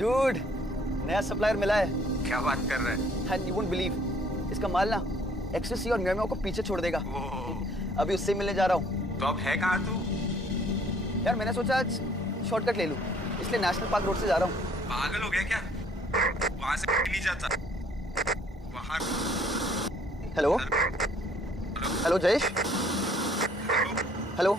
Dude, नया supplier मिला है। क्या बात कर रहे हैं? एंड यू वोंट बिलीव, इसका माल ना एक्सटेसी और म्याओ को पीछे छोड़ देगा। अभी उससे मिलने जा रहा हूँ। तो अब है कहाँ तू? यार मैंने सोचा आज शॉर्टकट ले लूँ, इसलिए नेशनल पार्क रोड से जा रहा हूँ। पागल हो गया क्या? वहां से नहीं जाता। वहां। Hello hello Jayesh, hello.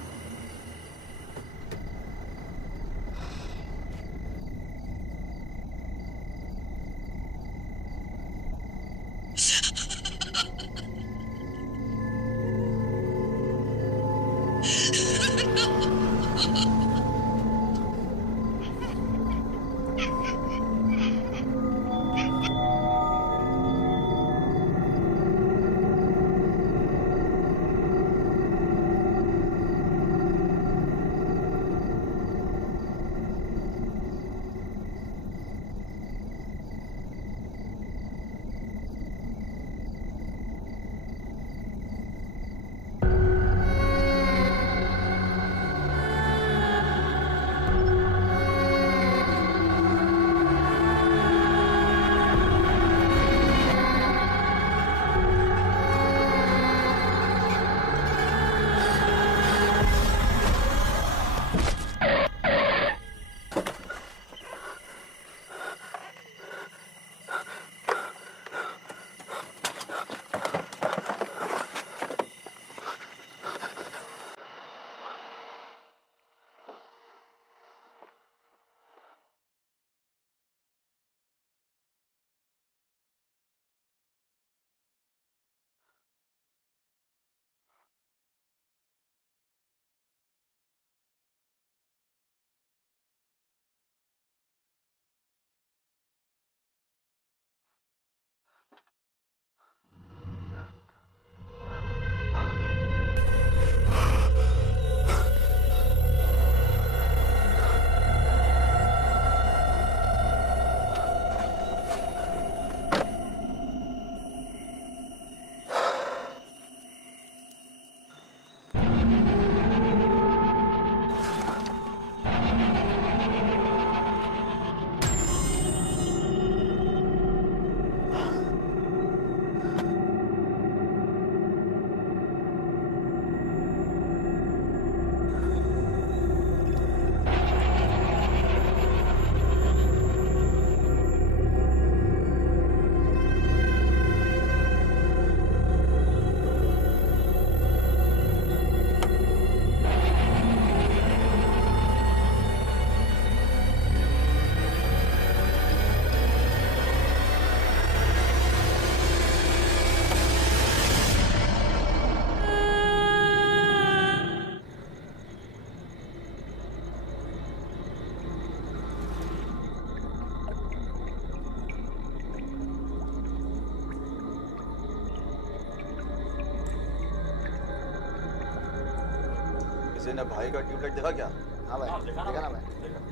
किसी ने भाई का ट्यूबलाइट देखा क्या? हाँ भाई, देखा ना मैं।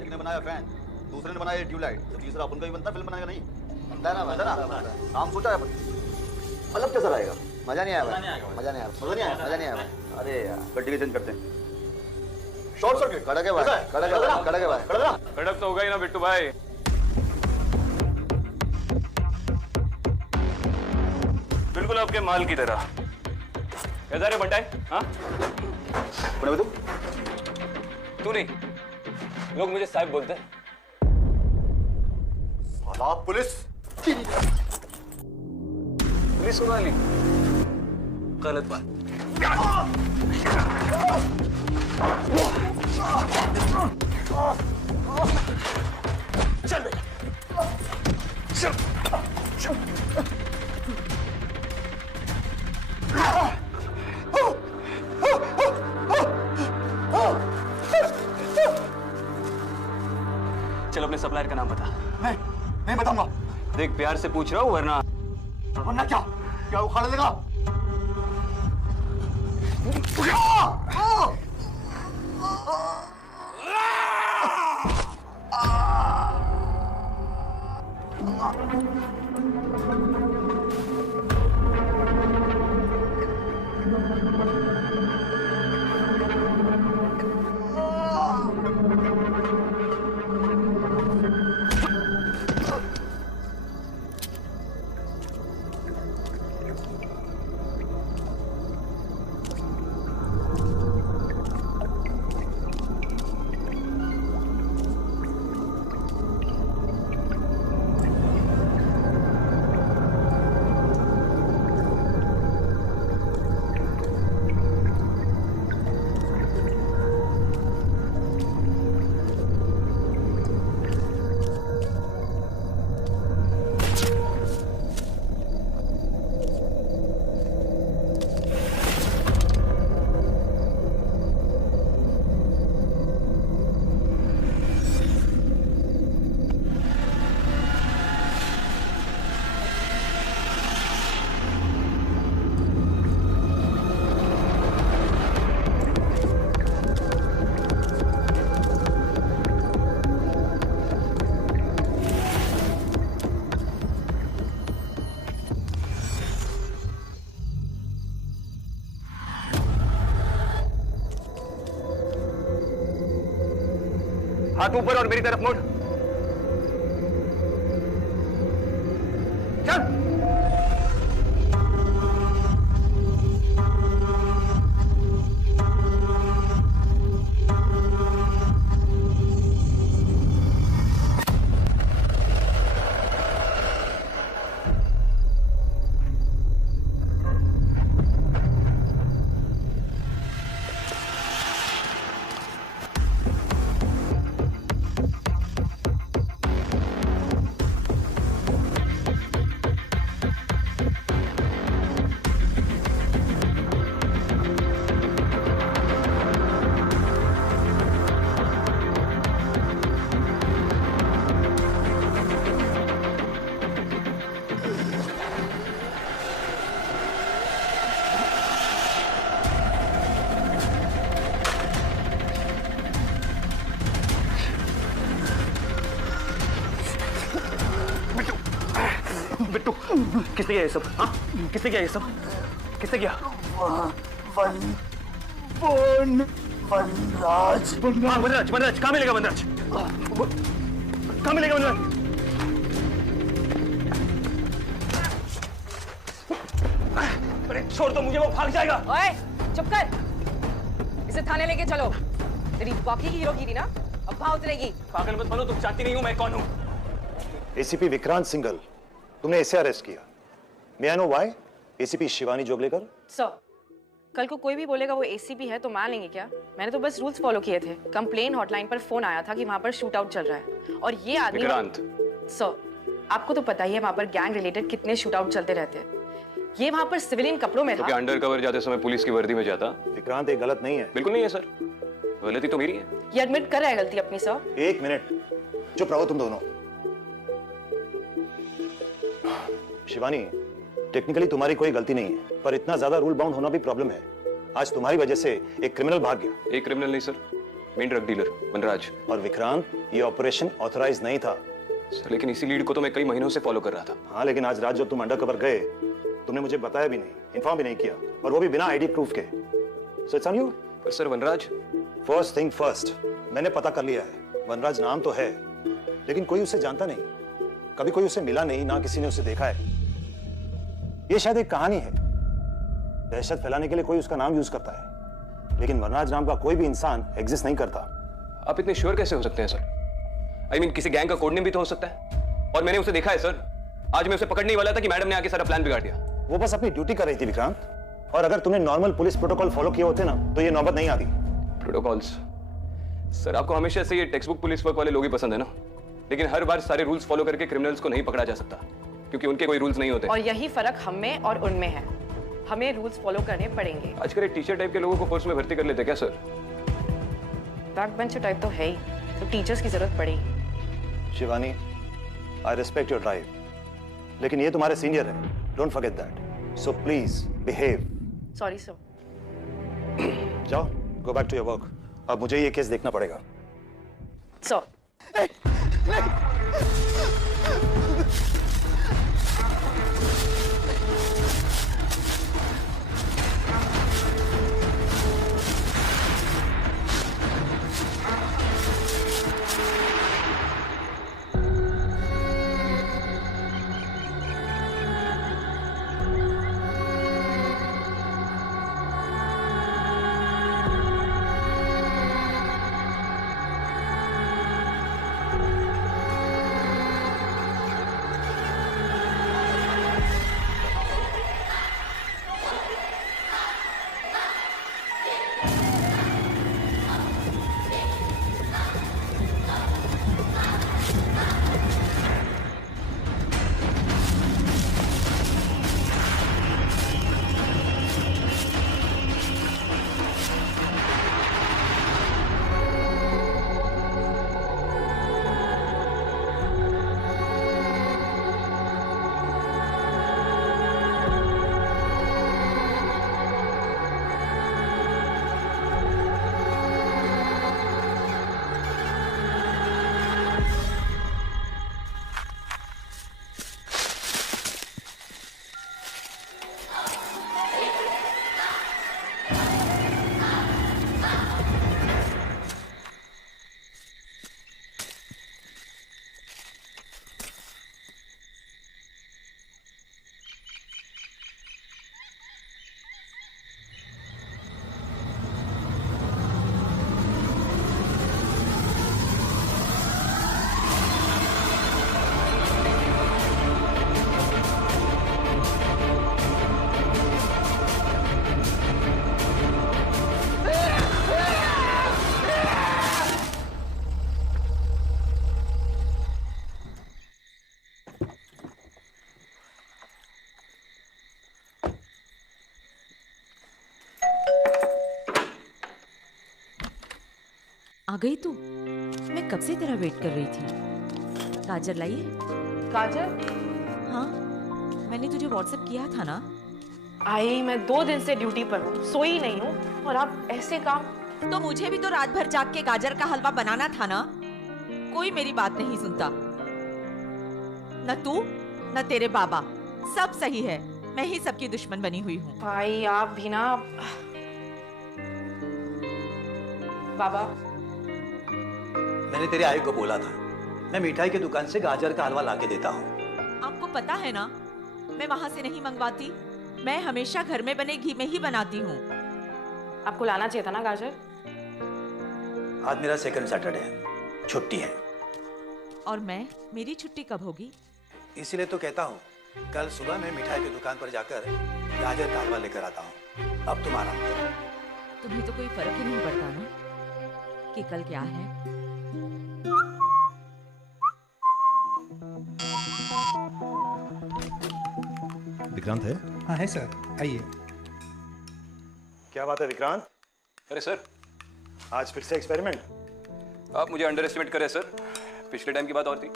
एक ने बनाया फैन, दूसरे ने बनाया ट्यूबलाइट, तो तीसरा अपन का ही बनता, फिल्म बनाएगा नहीं? बनता है ना, बनता ना? काम सोचा है अपन, मतलब कैसा रहेगा? मजा नहीं आया भाई, मजा नहीं आया, मजा नहीं आया? मजा नहीं आया भाई। अरे यार, गड्डी चेंज करते हैं। शॉर्ट सर्किट कड़क है भाई, कड़क है भाई, कड़क है भाई। कड़क तो होगा ही ना बिट्टू भाई। बिल्कुल आपके माल की तरह। कैसा रे बंटाई? हाँ? तू नहीं, लोग मुझे साहब बोलते हैं। साला पुलिस! पुलिस सुना ली? गलत बात। चल बेटा, चल, चल। चल अपने सप्लायर का नाम बता। नहीं बताऊंगा। देख प्यार से पूछ रहा हूँ, वरना क्या? क्या उखाड़ देगा? हाथ ऊपर और मेरी तरफ मुड़। चल। बिट्टू, किसने किया ये सब? हाँ, किसने किया ये सब? किसने किया? वनराज। हाँ, वनराज, कहाँ मिलेगा वनराज? कहाँ मिलेगा वनराज? अरे छोड़ दो मुझे, वो भाग जाएगा। ओए, चुप कर। इसे थाने लेके चलो। तेरी बाकी की हीरोगिरी ना अब भाव उतरेगी। पागल मत बनो, तुम जानती नहीं हो मैं कौन हूँ। एसीपी विक्रांत सिंघल, तुमने इसे अरेस्ट किया। May I know why? ACP Shivani Joglekar. Sir, कल को कोई भी बोलेगा वो एसीपी है तो मान लेंगे क्या? मैंने तो बस रूल्स फॉलो किए थे। कंप्लेन हॉटलाइन पर फोन आया था कि वहां पर शूट आउट चल रहा है और ये आदमी विक्रांत। सर, आपको तो पता ही है वहां पर गैंग रिलेटेड कितने शूट आउट चलते रहते हैं। ये वहां पर सिविलियन कपड़ों में तो था। क्या अंडर कवर जाते समय पुलिस की वर्दी में जाता? विक्रांत, ये गलत नहीं है। बिल्कुल नहीं है सर, गलती तो मेरी है। ये एडमिट कर रहा है गलती अपनी। सर एक मिनट, चुप रहो तुम दोनों। शिवानी, टेक्निकली तुम्हारी कोई गलती नहीं है, पर इतना ज्यादा रूल बाउंड होना भी प्रॉब्लम है। आज तुम्हारी वजह से एक क्रिमिनल भाग गया। एक क्रिमिनल नहीं सर, मेन ड्रग डीलर वनराज। और विक्रांत, ये ऑपरेशन ऑथराइज नहीं था। सर लेकिन इसी लीड को तो मैं कई महीनों से फॉलो कर रहा था। हाँ, लेकिन आज रात जब तुम अंडर कवर गए, तुमने मुझे बताया भी नहीं, इन्फॉर्म भी नहीं किया, और वो भी बिना आईडी प्रूफ के। So it's on you. पर सर वनराज। फर्स्ट थिंग फर्स्ट, मैंने पता कर लिया है। वनराज नाम तो है, लेकिन कोई उसे जानता नहीं, कभी कोई उसे मिला नहीं, ना किसी ने उसे देखा है। ये शायद एक कहानी है। दहशत फैलाने के लिए कोई उसका नाम यूज करता है, लेकिन वनराज नाम का कोई भी इंसान एग्जिस्ट नहीं करता। आप इतने श्योर कैसे हो सकते हैं सर? आई मीन किसी गैंग का कोड नेम भी तो हो सकता है, और मैंने उसे देखा है सर। आज मैं उसे पकड़ने ही वाला था कि मैडम ने आके सारा प्लान बिगाड़ दिया। वो बस अपनी ड्यूटी कर रही थी विक्रांत, और अगर तुमने नॉर्मल पुलिस प्रोटोकॉल फॉलो किए होते ना, तो ये नौबत नहीं आती। प्रोटोकॉल्स? सर आपको हमेशा से ये टेक्स्ट बुक पुलिस वर्क वाले लोग ही पसंद है ना, लेकिन हर बार सारे रूल्स फॉलो करके क्रिमिनल्स को नहीं पकड़ा जा सकता, क्योंकि उनके कोई रूल्स नहीं होते। और यही फर्क हम में और उनमें है। हमें रूल्स फॉलो करने पड़ेंगे। आजकल एक टीचर टाइप के लोगों को फोर्स में भर्ती कर लेते क्या सर? बैक बेंचर टाइप तो है ही, तो टीचर्स की जरूरत पड़ेगी। Shivani, I respect your drive, लेकिन ये तुम्हारे सीनियर है, don't forget that. So please behave. Sorry sir. जाओ, go back to your work. अब मुझे ये केस देखना पड़ेगा। सर आ गई तू? मैं कब से तेरा वेट कर रही थी। गाजर लाई है? गाजर? हाँ, मैंने तुझे व्हाट्सएप किया था ना। आई, मैं 2 दिन से ड्यूटी पर हूँ, सोई नहीं हूँ, और आप ऐसे काम। तो मुझे भी तो रात भर जाग के गाजर का हलवा बनाना था ना। कोई मेरी बात नहीं सुनता, न तू न तेरे बाबा। सब सही है, मैं ही सबकी दुश्मन बनी हुई हूँ। भाई आप भी ना। बाबा, मैंने तेरे आई को बोला था, मैं मिठाई की दुकान से गाजर का हलवा लाके देता हूँ। आपको पता है ना, मैं वहाँ से नहीं मंगवाती। मैं हमेशा घर में बने घी में ही बनाती हूँ। आपको लाना चाहिए था ना गाजर। आज मेरा सेकंड सैटरडे है, छुट्टी है। और मेरी छुट्टी कब होगी? इसीलिए तो कहता हूँ, कल सुबह मैं मिठाई की दुकान पर जाकर गाजर का हलवा लेकर आता हूँ। अब तुम आराम करो। तुम्हें तो कोई फर्क ही नहीं पड़ता ना कि कल क्या है। विक्रांत है? हाँ है सर, आइए। क्या बात है विक्रांत? अरे सर, आज फिर से एक्सपेरिमेंट? आप मुझे अंडर एस्टिमेट कर रहे हैं सर। पिछले टाइम की बात और थी।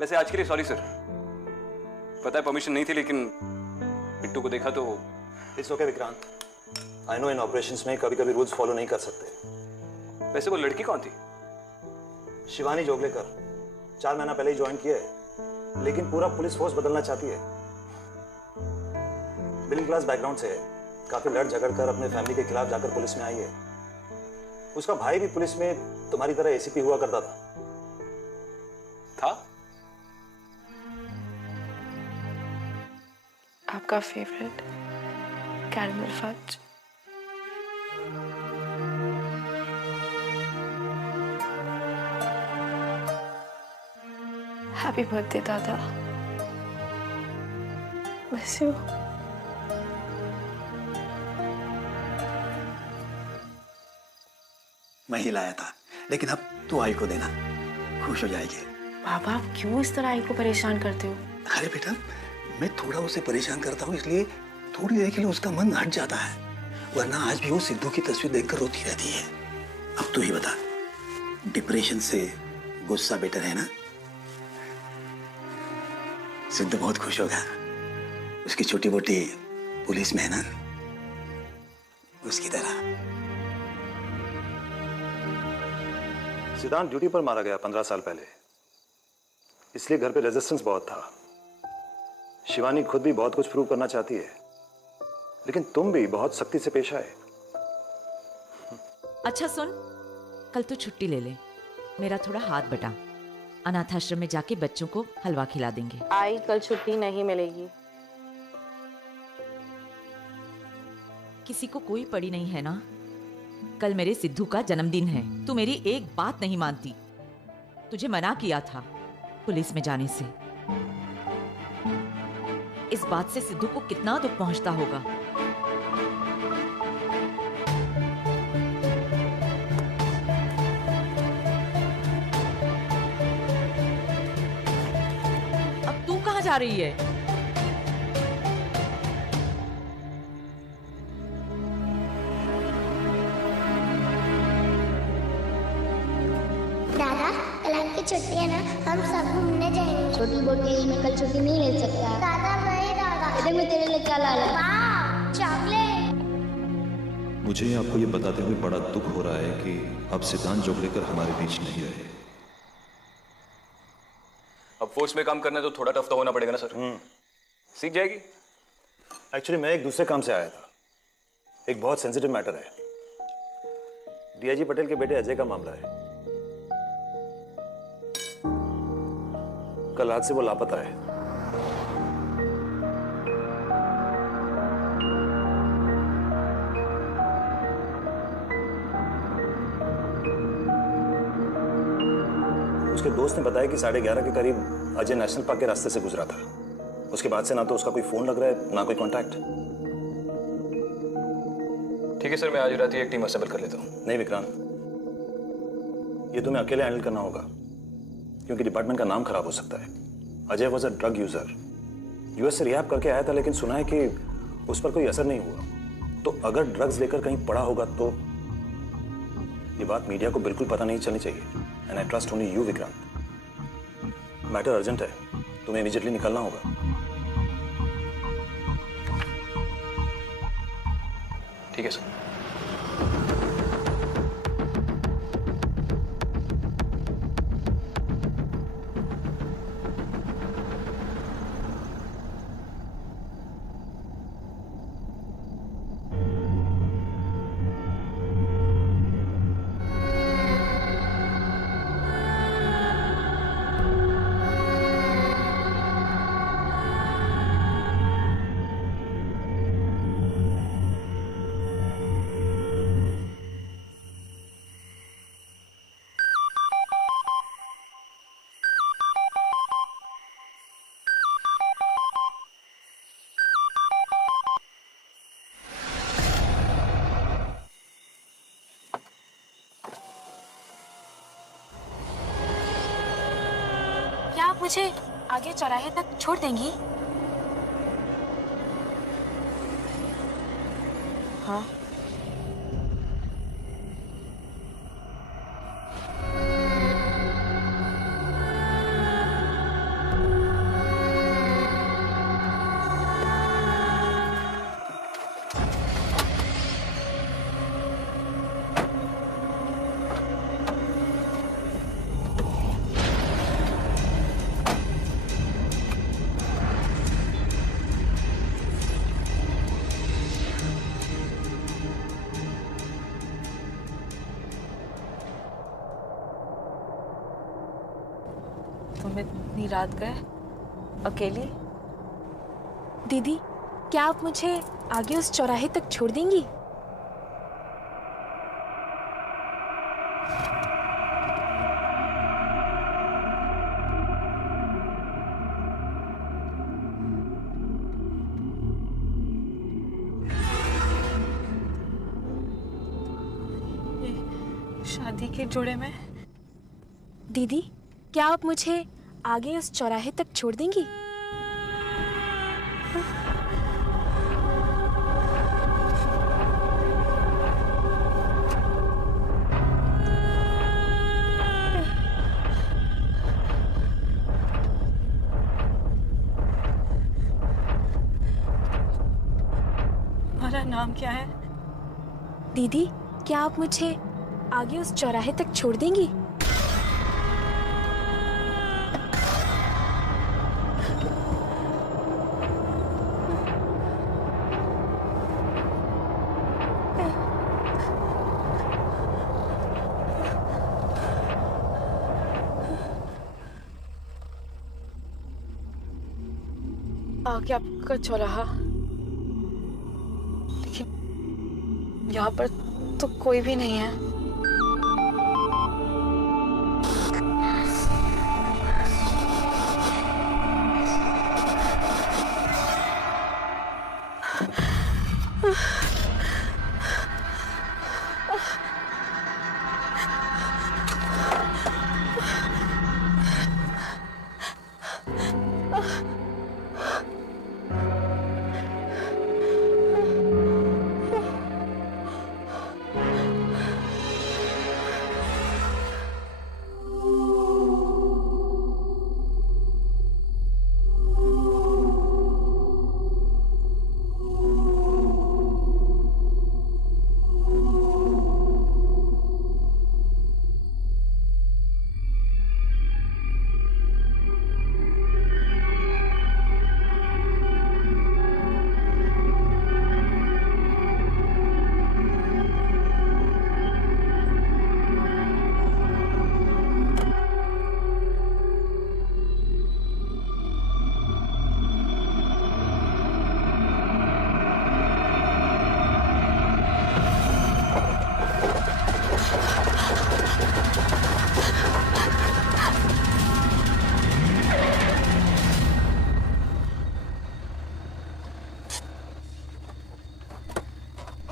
वैसे आज के लिए सॉरी सर। पता है परमिशन नहीं थी, लेकिन बिट्टू को देखा तो। It's okay Vikrant, I know in operations में कभी कभी रूल्स फॉलो नहीं कर सकते। वैसे वो लड़की कौन थी? शिवानी जोगलेकर, 4 महीना पहले ही ज्वाइन किया है, लेकिन पूरा पुलिस फोर्स बदलना चाहती है। मिडिल क्लास बैकग्राउंड से है, काफी लड़ झगड़ कर अपने फैमिली के खिलाफ जाकर पुलिस में आई है। उसका भाई भी पुलिस में तुम्हारी तरह एसीपी हुआ करता था। आपका favourite caramel fudge. Happy birthday दादा। Miss you. मैं ही लाया था, लेकिन अब तू आई को देना, खुश हो जाएगी। बाबा, आप क्यों इस तरह आई को परेशान करते हो? अरे बेटा, मैं थोड़ा उसे परेशान करता हूँ, इसलिए थोड़ी देर के लिए उसका मन हट जाता है, वरना आज भी वो सिद्धू की तस्वीर देखकर रोती रहती है। अब तू ही बता, डिप्रेशन से गुस्सा बेटर है ना? सिद्धू बहुत खुश होगा। उसकी छोटी मोटी पुलिस में है ना, उसकी तरह। सिद्धांत ड्यूटी पर मारा गया 15 साल पहले, इसलिए घर पे रेजिस्टेंस बहुत था। शिवानी खुद भी बहुत कुछ प्रूव करना चाहती है, लेकिन तुम भी बहुत सख्ती से पेश आए। अच्छा सुन, कल तो छुट्टी ले ले, मेरा थोड़ा हाथ बटा। अनाथाश्रम में जाके बच्चों को हलवा खिला देंगे। आई, कल छुट्टी नहीं मिलेगी। किसी को कोई पड़ी नहीं है ना? कल मेरे सिद्धू का जन्मदिन है। तू मेरी एक बात नहीं मानती। तुझे मना किया था पुलिस में जाने से। इस बात से सिद्धू को कितना दुख पहुंचता होगा। अब तू कहां जा रही है? दादा, कल आपकी छुट्टी है ना, हम सब घूमने जाएंगे। छोटी बोटी में कल छुट्टी नहीं ले सकता। दादा नहीं दादा, इधर मैं तेरे लिए क्या लाया? वाह, चॉकलेट। मुझे आपको ये बताते हुए बड़ा दुख हो रहा है कि अब सिद्धांत जोगलेकर हमारे बीच नहीं रहे। अब फोर्स में काम करना है तो थोड़ा टफ तो होना पड़ेगा ना सर। सीख जाएगी। एक्चुअली मैं एक दूसरे काम से आया था। एक बहुत सेंसिटिव मैटर है। डीआईजी पटेल के बेटे अजय का मामला है। कल रात से वो लापता है। उसके दोस्त ने बताया कि 11:30 के करीब अजय नेशनल पार्क के रास्ते से गुजरा था। उसके बाद से ना तो उसका कोई फोन लग रहा है, ना कोई कांटेक्ट। ठीक है सर, मैं आज रात ही एक टीम असेंबल कर लेता हूँ। नहीं विक्रांत, ये तुम्हें अकेले हैंडल करना होगा, क्योंकि डिपार्टमेंट का नाम खराब हो सकता है। Ajay was a drug user, US से रिहैब करके आया था, लेकिन सुना है कि उस पर कोई असर नहीं हुआ। तो अगर ड्रग्स लेकर कहीं पड़ा होगा तो ये बात मीडिया को बिल्कुल पता नहीं चलनी चाहिए। And I trust only you Vikrant. Matter urgent है, तुम्हें इमीडिएटली निकलना होगा। ठीक है सर। क्या आप मुझे आगे चौराहे तक छोड़ देंगी? हाँ। तुम इतनी रात गए अकेली? दीदी, क्या आप मुझे आगे उस चौराहे तक छोड़ देंगी? शादी के जोड़े में? दीदी, क्या आप मुझे आगे उस चौराहे तक छोड़ देंगी? तुम्हारा नाम क्या है? दीदी, क्या आप मुझे आगे उस चौराहे तक छोड़ देंगी? आगे आपका चौराहा, लेकिन यहाँ पर तो कोई भी नहीं है।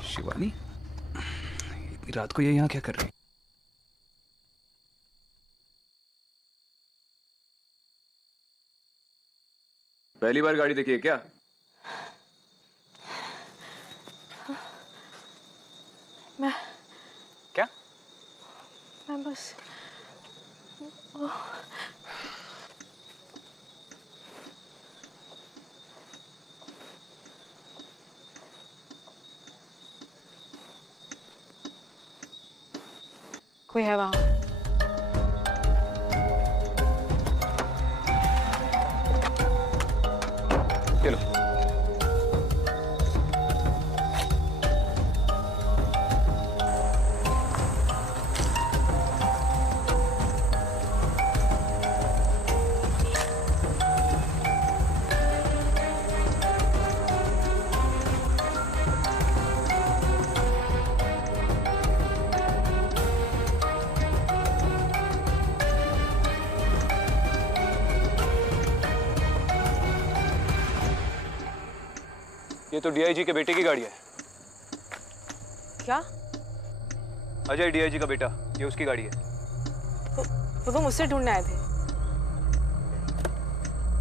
शिवानी, इतनी रात को ये यहाँ क्या कर रही? पहली बार गाड़ी देखी है क्या? मैं क्या? है बस। कोई है वहाँ? चलो। ये तो डीआईजी के बेटे की गाड़ी है। क्या? अजय डीआईजी का बेटा, ये उसकी गाड़ी है। तो तुम उससे ढूंढने आए थे?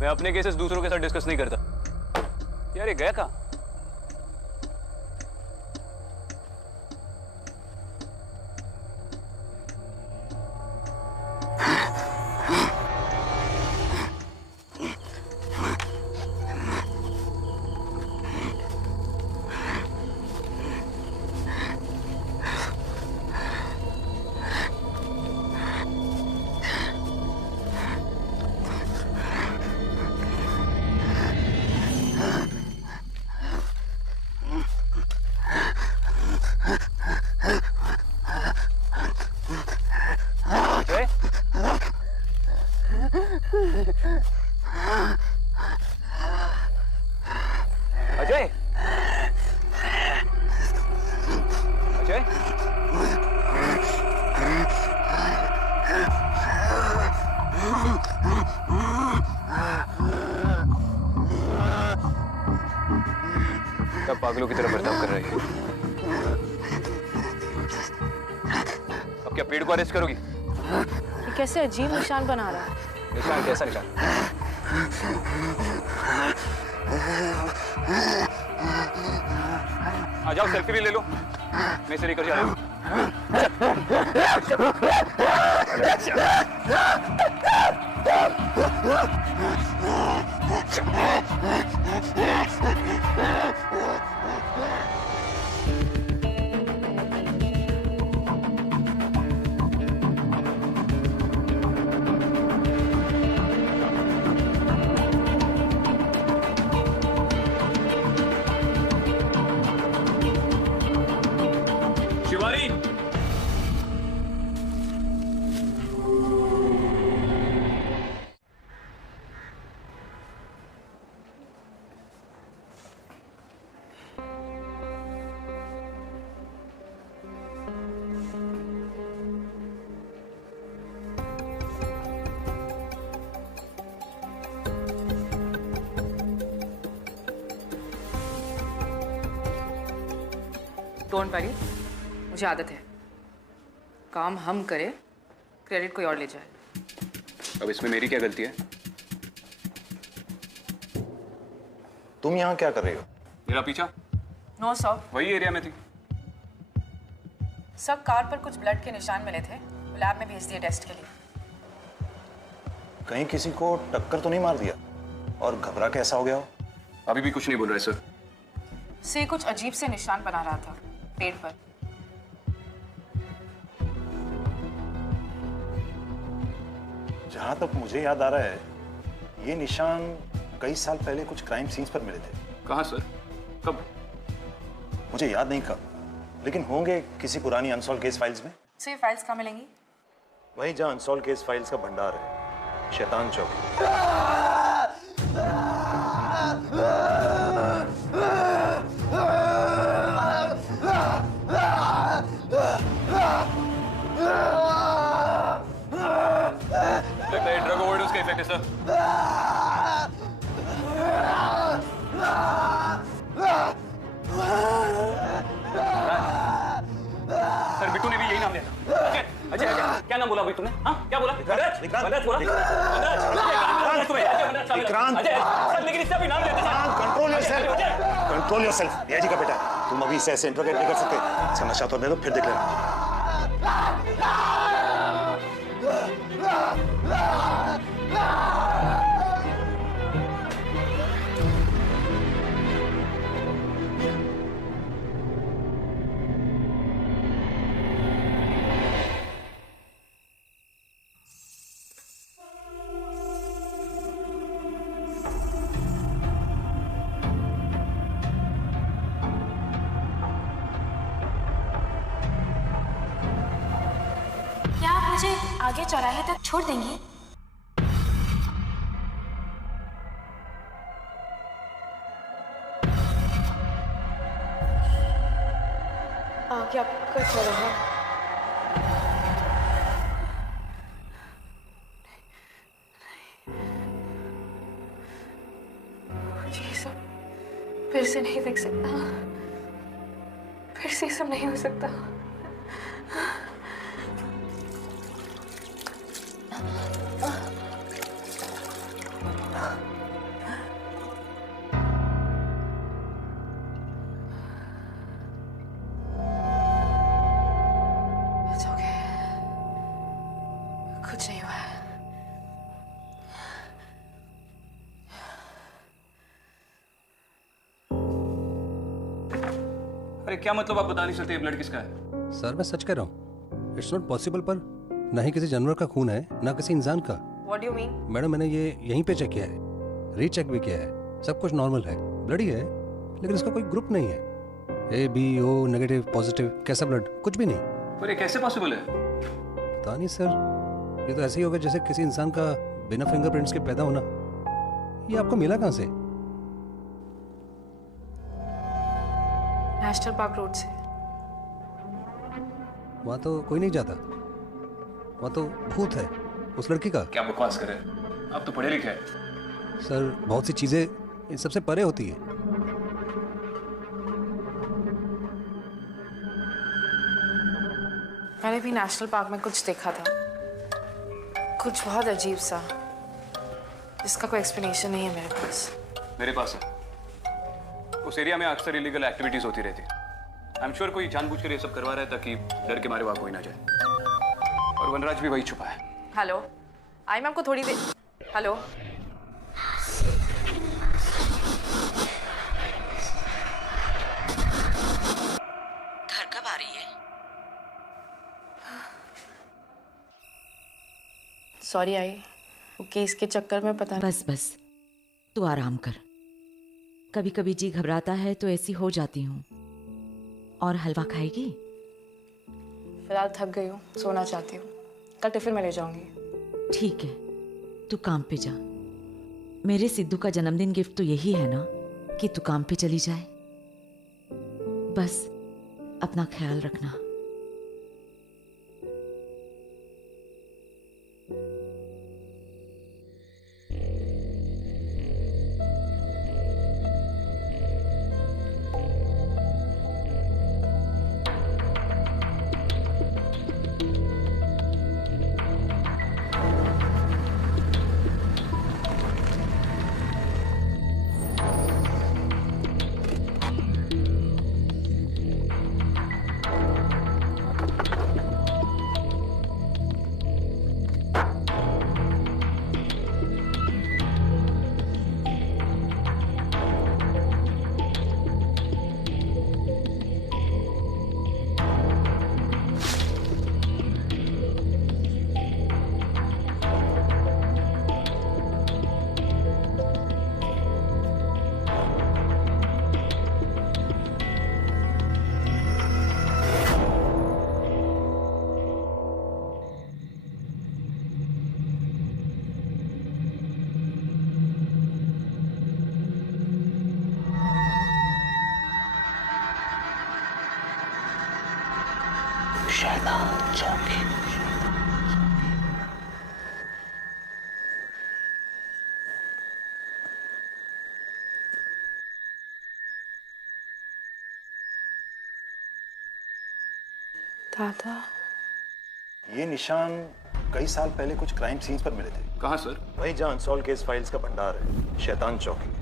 मैं अपने केसेस दूसरों के साथ डिस्कस नहीं करता। यार ये गया कहाँ? अजय, अजय, सब पागलों की तरह बर्ताव कर रही है। अब क्या पेड़ को अरेस्ट करोगी? ये कैसे अजीब निशान बना रहा है? निशान? कैसा निशान? आ जाओ, सेल्फी भी ले लो। मैं इसे लेकर जा रहा हूँ। शिवानी, डोंट वरी, मुझे आदत है। काम हम करें, क्रेडिट कोई और ले जाए। अब इसमें मेरी क्या गलती है? तुम यहाँ क्या कर रहे हो? मेरा पीछा? नो सर, वही एरिया में थी। सब कार पर कुछ ब्लड के निशान मिले थे, लैब में भेज दिए टेस्ट के लिए। कहीं किसी को टक्कर तो नहीं मार दिया और घबरा के ऐसा हो गया हो? अभी भी कुछ नहीं बोल रहे सर। से कुछ अजीब से निशान बना रहा था पेड़ पर। जहां तक मुझे याद आ रहा है, ये निशान कई साल पहले कुछ क्राइम सीन्स पर मिले थे। कहाँ सर? कब? मुझे याद नहीं कब, लेकिन होंगे किसी पुरानी अनसॉल्व केस फाइल्स में। सो ये फाइल्स कहाँ मिलेंगी? वहीं जहां अनसॉल्व केस फाइल्स का भंडार है, शैतान चौक। लगता है ड्रग ओवरडोज का इफेक्ट है सर। सर बिट्टू ने भी यही नाम लिया था। अजय, अजय, क्या नाम बोला अभी तुमने? हाँ, क्या बोला? वनराज बोला? विक्रांत, लेकिन इससे अभी नाम लेते हैं। Control yourself, control yourself. DIG का बेटा, तुम अभी इसे ऐसे इंट्रोगेट नहीं कर सकते। इसका नशा तो दे दो, फिर देख लेना। मुझे आगे चौराहे तक छोड़ देंगी? आगे आपका चौराहा। ये सब फिर से नहीं देख सकता, फिर से सब नहीं हो सकता। कुछ नहीं हुआ है। अरे क्या मतलब, आप बता नहीं सकते ये ब्लड किसका है? सर मैं सच कह रहा हूँ, इट्स नॉट पॉसिबल। पर ना ही किसी जानवर का खून है ना किसी इंसान का। What do you mean? Madam मैंने ये यहीं पे चेक किया है, रीचेक भी किया है, सब कुछ नॉर्मल है, ब्लड ही है, लेकिन इसका कोई ग्रुप नहीं है। A B O negative positive कैसा ब्लड, कुछ भी नहीं। पर ये कैसे पॉसिबल है? पता नहीं सर, ये तो ऐसे ही होगा जैसे किसी इंसान का बिना फिंगरप्रिंट्स के पैदा होना। ये आपको मिला कहाँ से? नेशनल पार्क रोड से। वहाँ तो कोई नहीं जाता, वहाँ तो भूत है उस लड़की का। क्या बकवास कर रहे हैं? आप तो पढ़े लिखे हैं। सर बहुत सी चीजें इन सबसे परे होती है। मैंने भी नेशनल पार्क में कुछ देखा था, कुछ बहुत अजीब सा, जिसका कोई एक्सप्लेनेशन नहीं है मेरे पास। मेरे पास है। उस एरिया में अक्सर इलीगल एक्टिविटीज होती रहती है। आई एम श्योर कोई जानबूझकर ये सब करवा रहा है ताकि डर के मारे वहां कोई ना जाए। और वनराज भी वही छुपा है। हेलो, आई मैम को थोड़ी देर। हेलो, घर कब आ रही है? सॉरी आई, वो केस के चक्कर में पता नहीं। बस बस तू आराम कर। कभी कभी जी घबराता है तो ऐसी हो जाती हूँ। और हलवा खाएगी? फिलहाल थक गई हूँ, सोना चाहती हूँ। कल टिफिन में ले जाऊंगी। ठीक है, तू काम पे जा। मेरे सिद्धू का जन्मदिन गिफ्ट तो यही है ना कि तू काम पे चली जाए। बस अपना ख्याल रखना। शैतान चौकी। दादा, ये निशान कई साल पहले कुछ क्राइम सीन्स पर मिले थे। कहाँ सर? वही जहाँ अनसॉल्व केस फाइल्स का भंडार है, शैतान चौकी।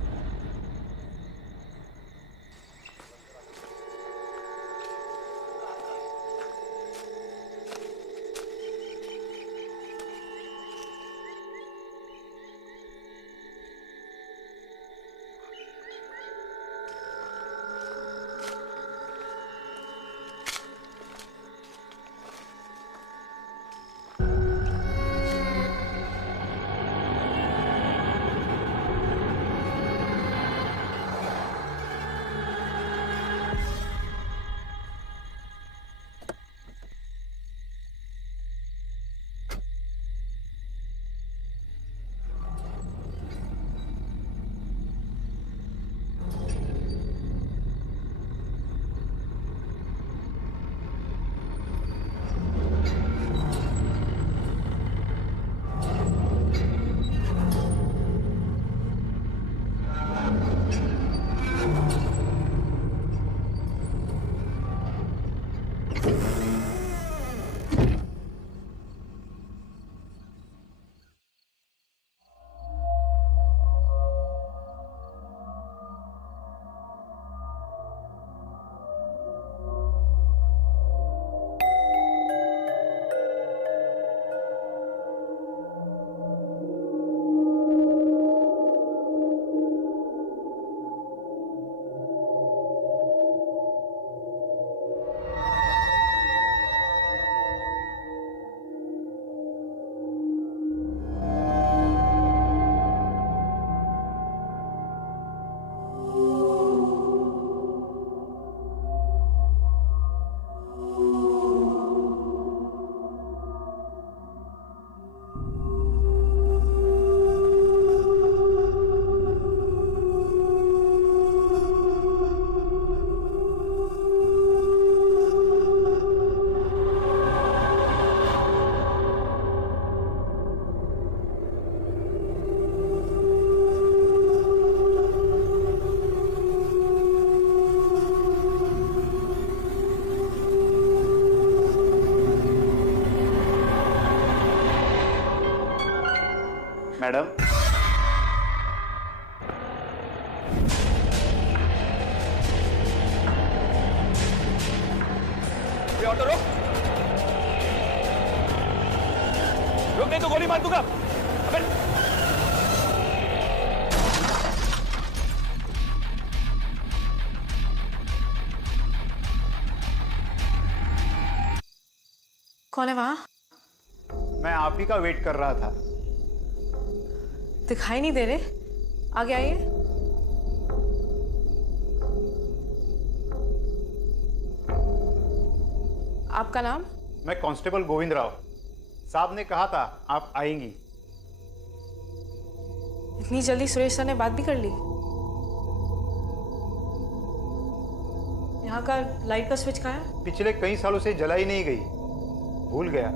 मैडम, ये ऑटो रोक, रुक नहीं तो गोली मार दूंगा। अबे कौन है वहां? मैं आप ही का वेट कर रहा था। दिखाई नहीं दे रहे, आगे आइए। आपका नाम? मैं कांस्टेबल गोविंद राव। साहब ने कहा था आप आएंगी। इतनी जल्दी सुरेश सर ने बात भी कर ली? यहाँ का लाइट का स्विच कहाँ है? पिछले कई सालों से जलाई नहीं गई, भूल गया।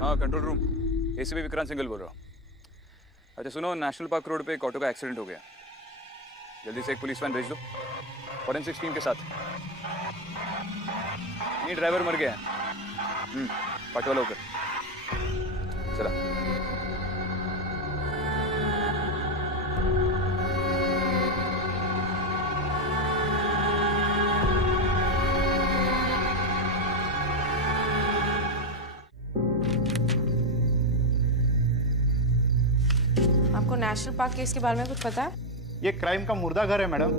हाँ, control room, ACP Vikrant Singhal बोल रहा हूँ। अच्छा सुनो, नेशनल पार्क रोड पे एक ऑटो का एक्सीडेंट हो गया। जल्दी से एक पुलिस वैन भेज दो फॉरेंसिक टीम के साथ। ये ड्राइवर मर गया है। पटवाला होकर चला। आपको नेशनल पार्क केस के बारे में कुछ पता है? ये क्राइम का मुर्दा घर है मैडम।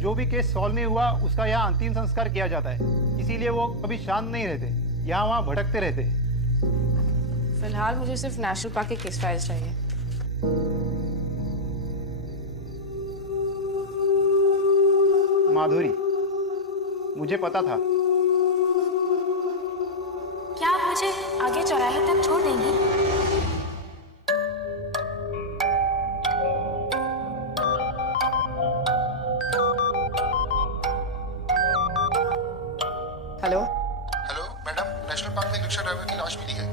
जो भी केस सॉल्व नहीं हुआ उसका यहाँ अंतिम संस्कार किया जाता है, इसीलिए वो कभी शांत नहीं रहते, यहाँ वहाँ भटकते रहते। फिलहाल मुझे सिर्फ नेशनल पार्क के केस फाइल्स चाहिए। माधुरी, मुझे पता था। क्या आप मुझे आगे चौराहे तक छोड़ देंगी? Hello hello madam, national park में एक रिक्शा ड्राइवर की लाश मिली है।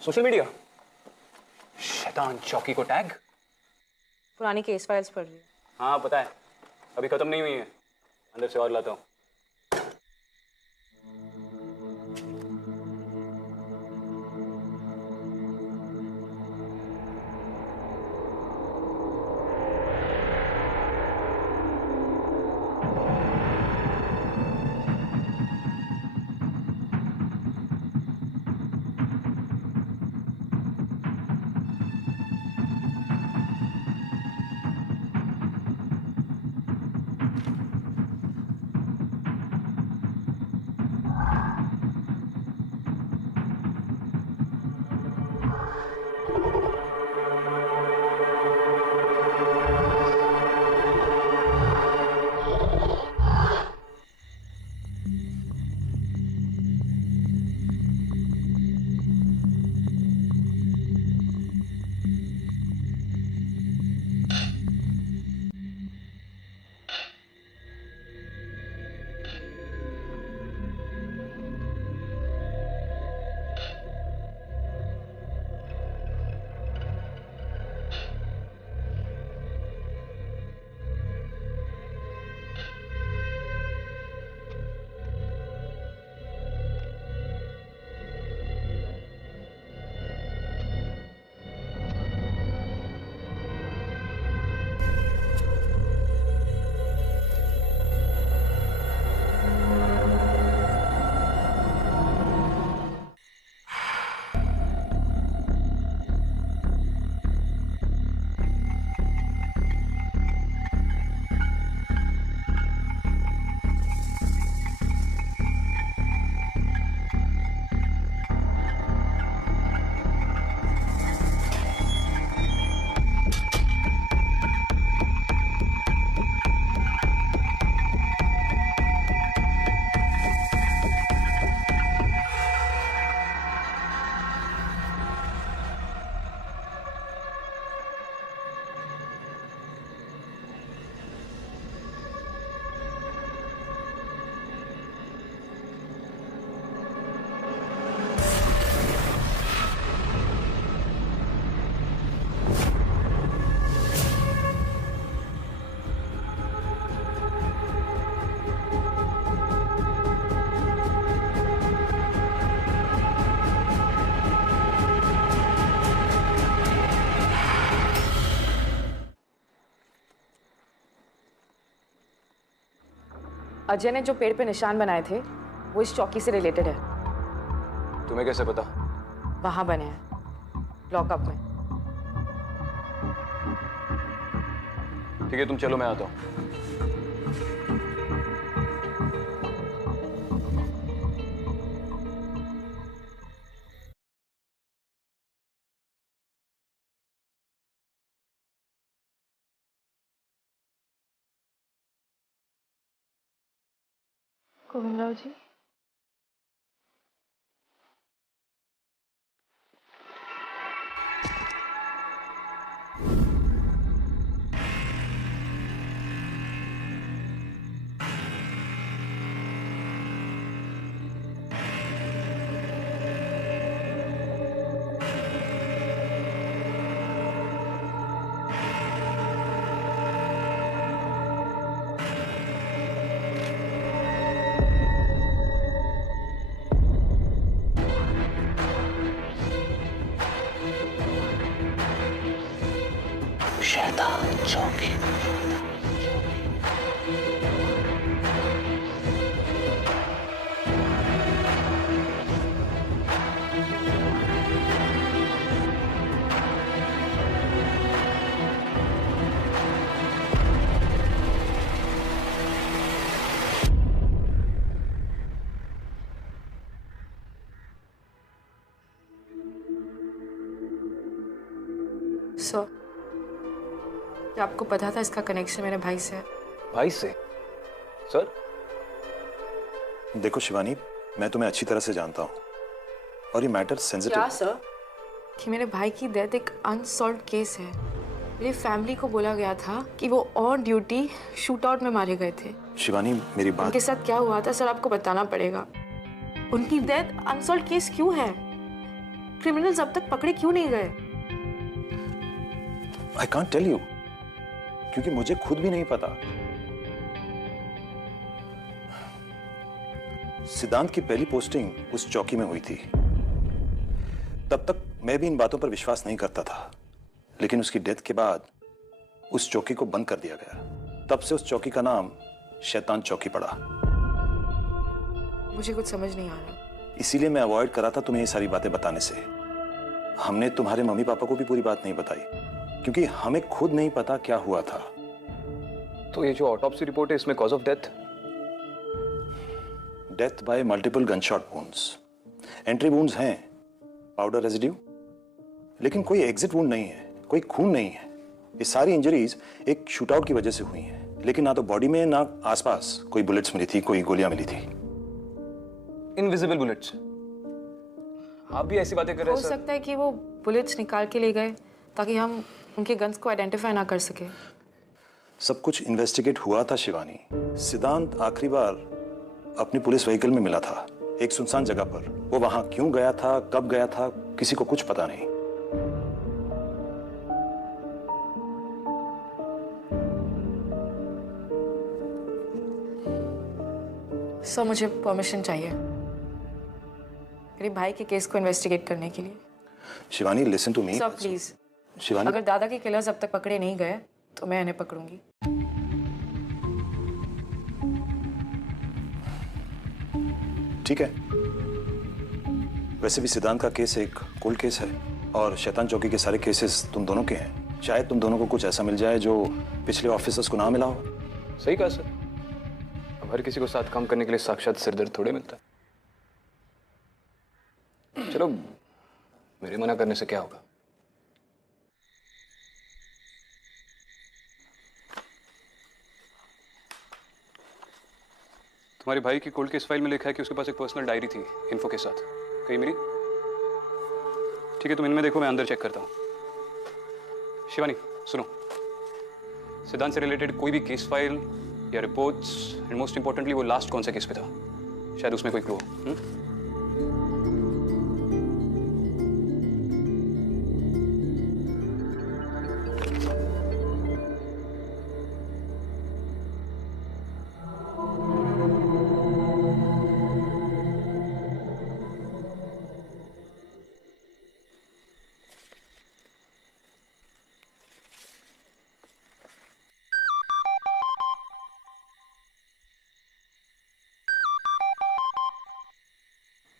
सोशल मीडिया, शैतान चौकी को टैग। पुरानी केस फाइल्स पढ़ रही हूँ। हाँ पता है, अभी खत्म नहीं हुई है, अंदर से और लाता हूँ। अजय ने जो पेड़ पे निशान बनाए थे वो इस चौकी से रिलेटेड है। तुम्हें कैसे पता? वहां बने हैं, लॉकअप में। ठीक है, तुम चलो, मैं आता हूँ। गोविंदराव जी, शैतान चौकी। सर, क्या आपको पता था इसका कनेक्शन मेरे भाई से है? भाई से? सर? देखो शिवानी, मैं तुम्हें अच्छी तरह से जानता हूँ और ये मैटर सेंसिटिव। क्या सर? कि मेरे भाई की डेथ एक अनसॉल्व्ड केस है। मेरी फैमिली को बोला गया था कि वो ऑन ड्यूटी शूट आउट में मारे गए थे। शिवानी, मेरी बात। उनके साथ क्या हुआ था सर, आपको बताना पड़ेगा। उनकी डेथ अनसॉल्व्ड केस क्यों है? क्रिमिनल्स अब तक पकड़े क्यों नहीं गए? आई कांट टेल यू, क्योंकि मुझे खुद भी नहीं पता। सिद्धांत की पहली पोस्टिंग उस चौकी में हुई थी। तब तक मैं भी इन बातों पर विश्वास नहीं करता था, लेकिन उसकी डेथ के बाद उस चौकी को बंद कर दिया गया। तब से उस चौकी का नाम शैतान चौकी पड़ा। मुझे कुछ समझ नहीं आ रहा। इसीलिए मैं अवॉइड करा था तुम्हें ये सारी बातें बताने से। हमने तुम्हारे मम्मी पापा को भी पूरी बात नहीं बताई, क्योंकि हमें खुद नहीं पता क्या हुआ था। तो ये जो ऑटोप्सी रिपोर्ट है, इसमें cause of death? Death by multiple gunshot wounds. Entry wounds हैं, पाउडर रेजिड्यू, लेकिन कोई एग्जिट वुंड नहीं है, कोई खून नहीं है। ये सारी इंजरीज एक शूटआउट की वजह से हुई हैं, लेकिन ना तो बॉडी में ना आसपास कोई बुलेट्स मिली थी, कोई गोलियां मिली थी। Invisible bullets? आप भी ऐसी बातें कर रहे हैं हो सर? सकता है कि वो बुलेट्स निकाल के ले गए ताकि हम उनके गन्स को आइडेंटिफाई ना कर सके। सब कुछ इन्वेस्टिगेट हुआ था शिवानी। सिद्धांत आखिरी बार अपनी पुलिस व्हीकल में मिला था, एक सुनसान जगह पर। वो वहां क्यों गया था, कब गया था, किसी को कुछ पता नहीं। सर, मुझे परमिशन चाहिए मेरे भाई के केस को इन्वेस्टिगेट करने के लिए। Shivani, listen to me. Sir please. Shivani, अगर दादा के किलर्स अब तक पकड़े नहीं गए तो मैं इन्हें पकड़ूंगी। ठीक है। वैसे भी सिद्धांत का केस एक कोल्ड केस है और शैतान चौकी के सारे केसेस तुम दोनों के हैं। शायद तुम दोनों को कुछ ऐसा मिल जाए जो पिछले ऑफिसर्स को ना मिला हो। सही कहा सर। अब हर किसी को साथ काम करने के लिए साक्षात सिरदर्द थोड़े मिलता है। चलो, मेरे मना करने से क्या होगा? तुम्हारे भाई की कोल्ड केस फाइल में लिखा है कि उसके पास एक पर्सनल डायरी थी इन्फो के साथ। कहीं मिली? ठीक है, तुम इनमें देखो, मैं अंदर चेक करता हूँ। शिवानी सुनो, सिद्धांत से रिलेटेड कोई भी केस फाइल या रिपोर्ट्स, एंड मोस्ट इंपॉर्टेंटली वो लास्ट कौन सा केस पे था, शायद उसमें कोई क्लू हो।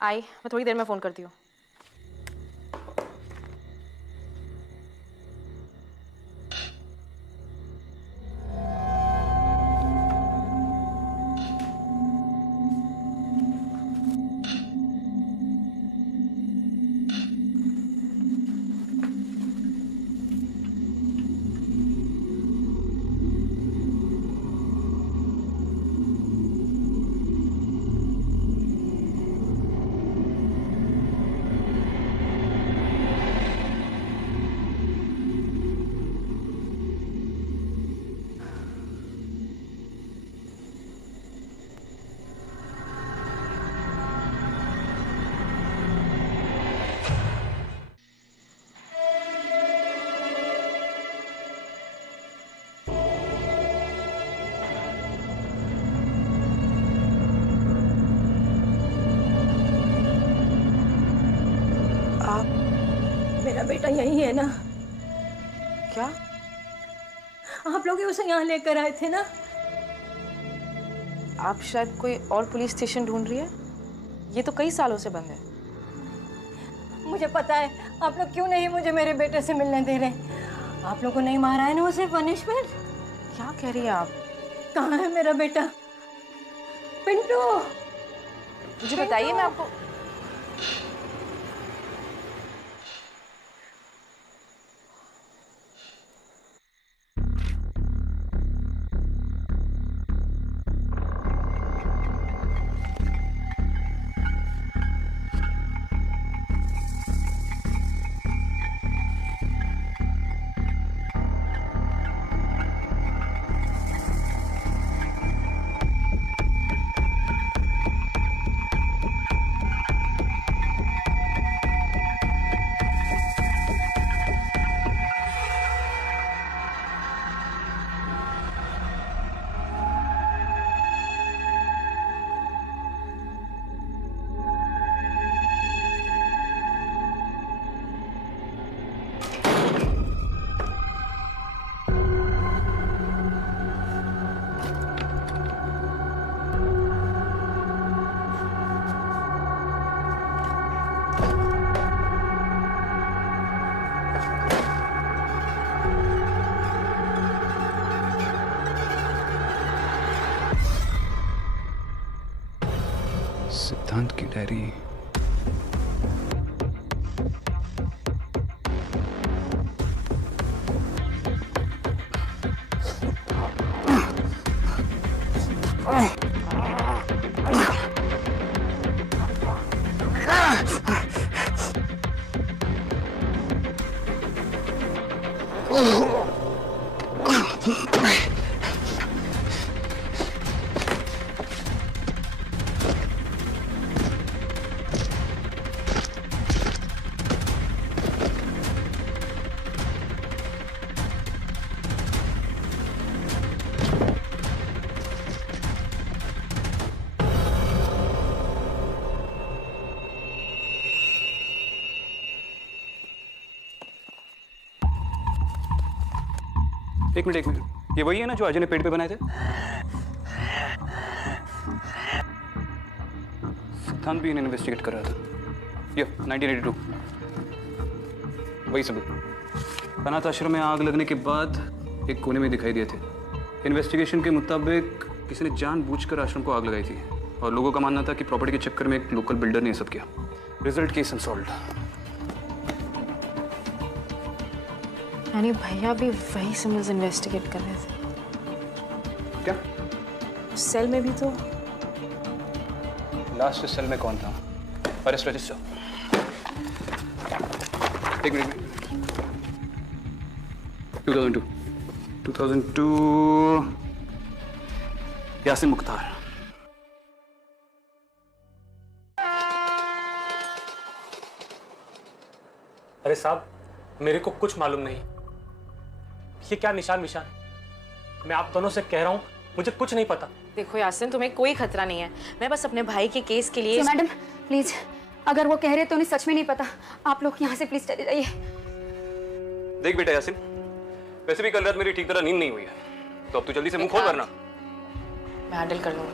आई, मैं थोड़ी देर में फ़ोन करती हूँ। मेरा बेटा यही है ना? क्या? आप लोग ही उसे यहाँ लेकर आए थे ना? आप शायद कोई और पुलिस स्टेशन ढूंढ रही है। ये तो कई सालों से बंद है। मुझे पता है, आप लोग क्यों नहीं मुझे मेरे बेटे से मिलने दे रहे। आप लोगों को नहीं मारा है ना उसे पनिशमेंट? क्या कह रही हैं आप? कहाँ है मेरा बेटा? पिंटू, मुझे बताइए, मैं आपको। सिद्धांत की डायरी। एक मिनट, ये वही है ना जो अजय ने पेड़ पे बनाए थे? सिद्धांत भी इन्हें इन्वेस्टिगेट कर रहा था। ये 1982 वही सबूत। अनाथ आश्रम में आग लगने के बाद एक कोने में दिखाई दिए थे। इन्वेस्टिगेशन के मुताबिक किसी ने जानबूझकर आश्रम को आग लगाई थी और लोगों का मानना था कि प्रॉपर्टी के चक्कर में एक लोकल बिल्डर ने ये सब किया। Result case unsolved. यानी भैया भी वही सिम्बल्स इन्वेस्टिगेट कर रहे थे। क्या? सेल में भी तो। लास्ट सेल में कौन था? Arrest register. एक मिनट। 2002 यासिन मुख्तार। अरे साहब, मेरे को कुछ मालूम नहीं। ये क्या निशान विशान? मैं आप दोनों से कह रहा हूँ, मुझे कुछ नहीं पता। देखो यासिन, तुम्हें कोई खतरा नहीं है। मैं बस अपने भाई के केस के लिए। मैडम प्लीज, अगर वो कह रहे तो उन्हें सच में नहीं पता। आप लोग यहाँ से प्लीज चले जाइए। देख बेटा यासिन, वैसे भी कल रात मेरी ठीक तरह नींद नहीं हुई है, तो अब तू जल्दी से मुंह खोल वरना। मैं हैंडल कर लूंगा।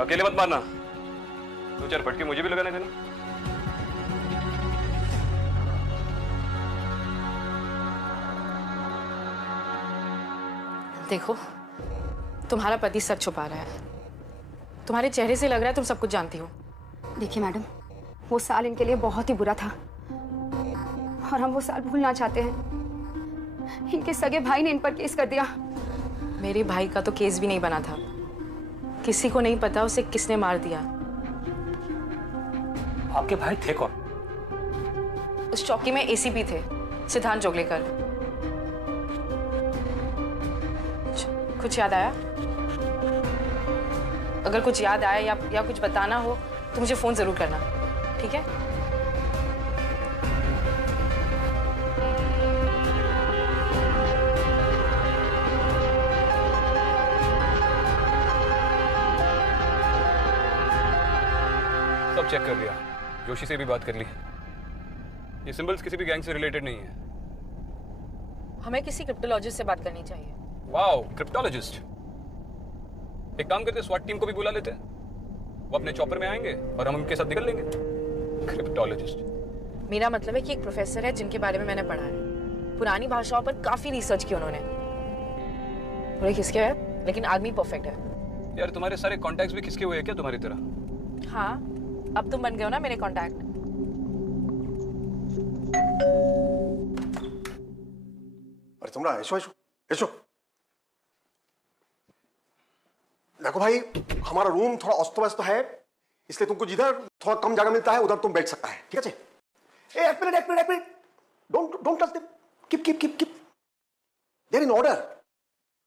अकेले मत मारना, दो चार फटके मुझे भी लगाने देना। देखो, तुम्हारा पति सच छुपा रहा है। तुम्हारे चेहरे से लग रहा है तुम सब कुछ जानती हो। देखिए मैडम, वो साल इनके लिए बहुत ही बुरा था और हम वो साल भूलना चाहते हैं। इनके सगे भाई ने इन पर केस कर दिया। मेरे भाई का तो केस भी नहीं बना था। किसी को नहीं पता उसे किसने मार दिया। आपके भाई थे कौन? उस चौकी में एसीपी थे, सिद्धांत जोगलेकर। कुछ याद आया? अगर कुछ याद आया या कुछ बताना हो तो मुझे फोन जरूर करना, ठीक है? सब चेक कर लिया, जोशी से भी बात कर ली। ये सिंबल्स किसी भी गैंग से रिलेटेड नहीं है। हमें किसी क्रिप्टोलॉजिस्ट से बात करनी चाहिए। Wow, cryptologist. एक काम करते, स्वाट टीम को भी बुला लेते हैं। वो अपने चॉपर में आएंगे और हम उनके साथ निकल लेंगे। क्रिप्टोलॉजिस्ट। मेरा मतलब है कि एक प्रोफेसर है जिनके बारे में मैंने पढ़ा है। पुरानी भाषाओं पर काफी रिसर्च की उन्होंने। थोड़े खिसके है लेकिन आदमी परफेक्ट है। यार तुम्हारे सारे कॉन्टैक्ट्स भी खिसके हुए हैं क्या तुम्हारी तरह? हाँ, अब तुम बन गए हो ना मेरे कॉन्टैक्ट। अरे तुमरा ऐसो ऐसो ऐसो। देखो भाई, हमारा रूम थोड़ा अस्त व्यस्त है, इसलिए तुमको जिधर थोड़ा कम जगह मिलता है उधर तुम बैठ सकता है, ठीक है? एक minute, don't touch them, keep there in order,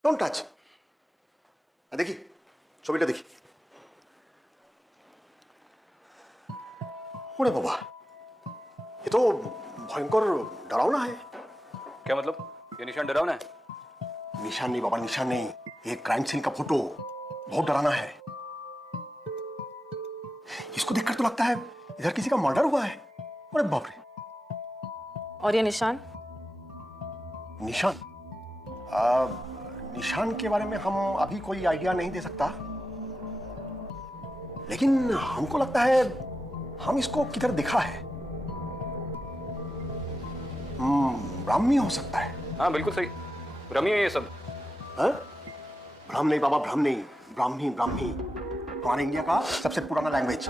don't touch. देखी ছবিটা দেখি। ओरे बाबा, ये तो भयंकर डरावना है। क्या मतलब? ये निशान डरावना है? निशान नहीं बाबा, निशान नहीं, ये क्राइम सीन का फोटो बहुत डरावना है। इसको देखकर तो लगता है इधर किसी का मर्डर हुआ है। अरे बाप रे। और ये निशान? निशान निशान के बारे में हम अभी कोई आइडिया नहीं दे सकता, लेकिन हमको लगता है हम इसको किधर देखा है। ब्राह्मी हो सकता है। हाँ बिल्कुल सही, ब्राह्मी है ये सब। ब्राह्म नहीं बाबा, ब्राह्म नहीं, ब्राह्मी। हमारे इंडिया का सबसे पुराना लैंग्वेज।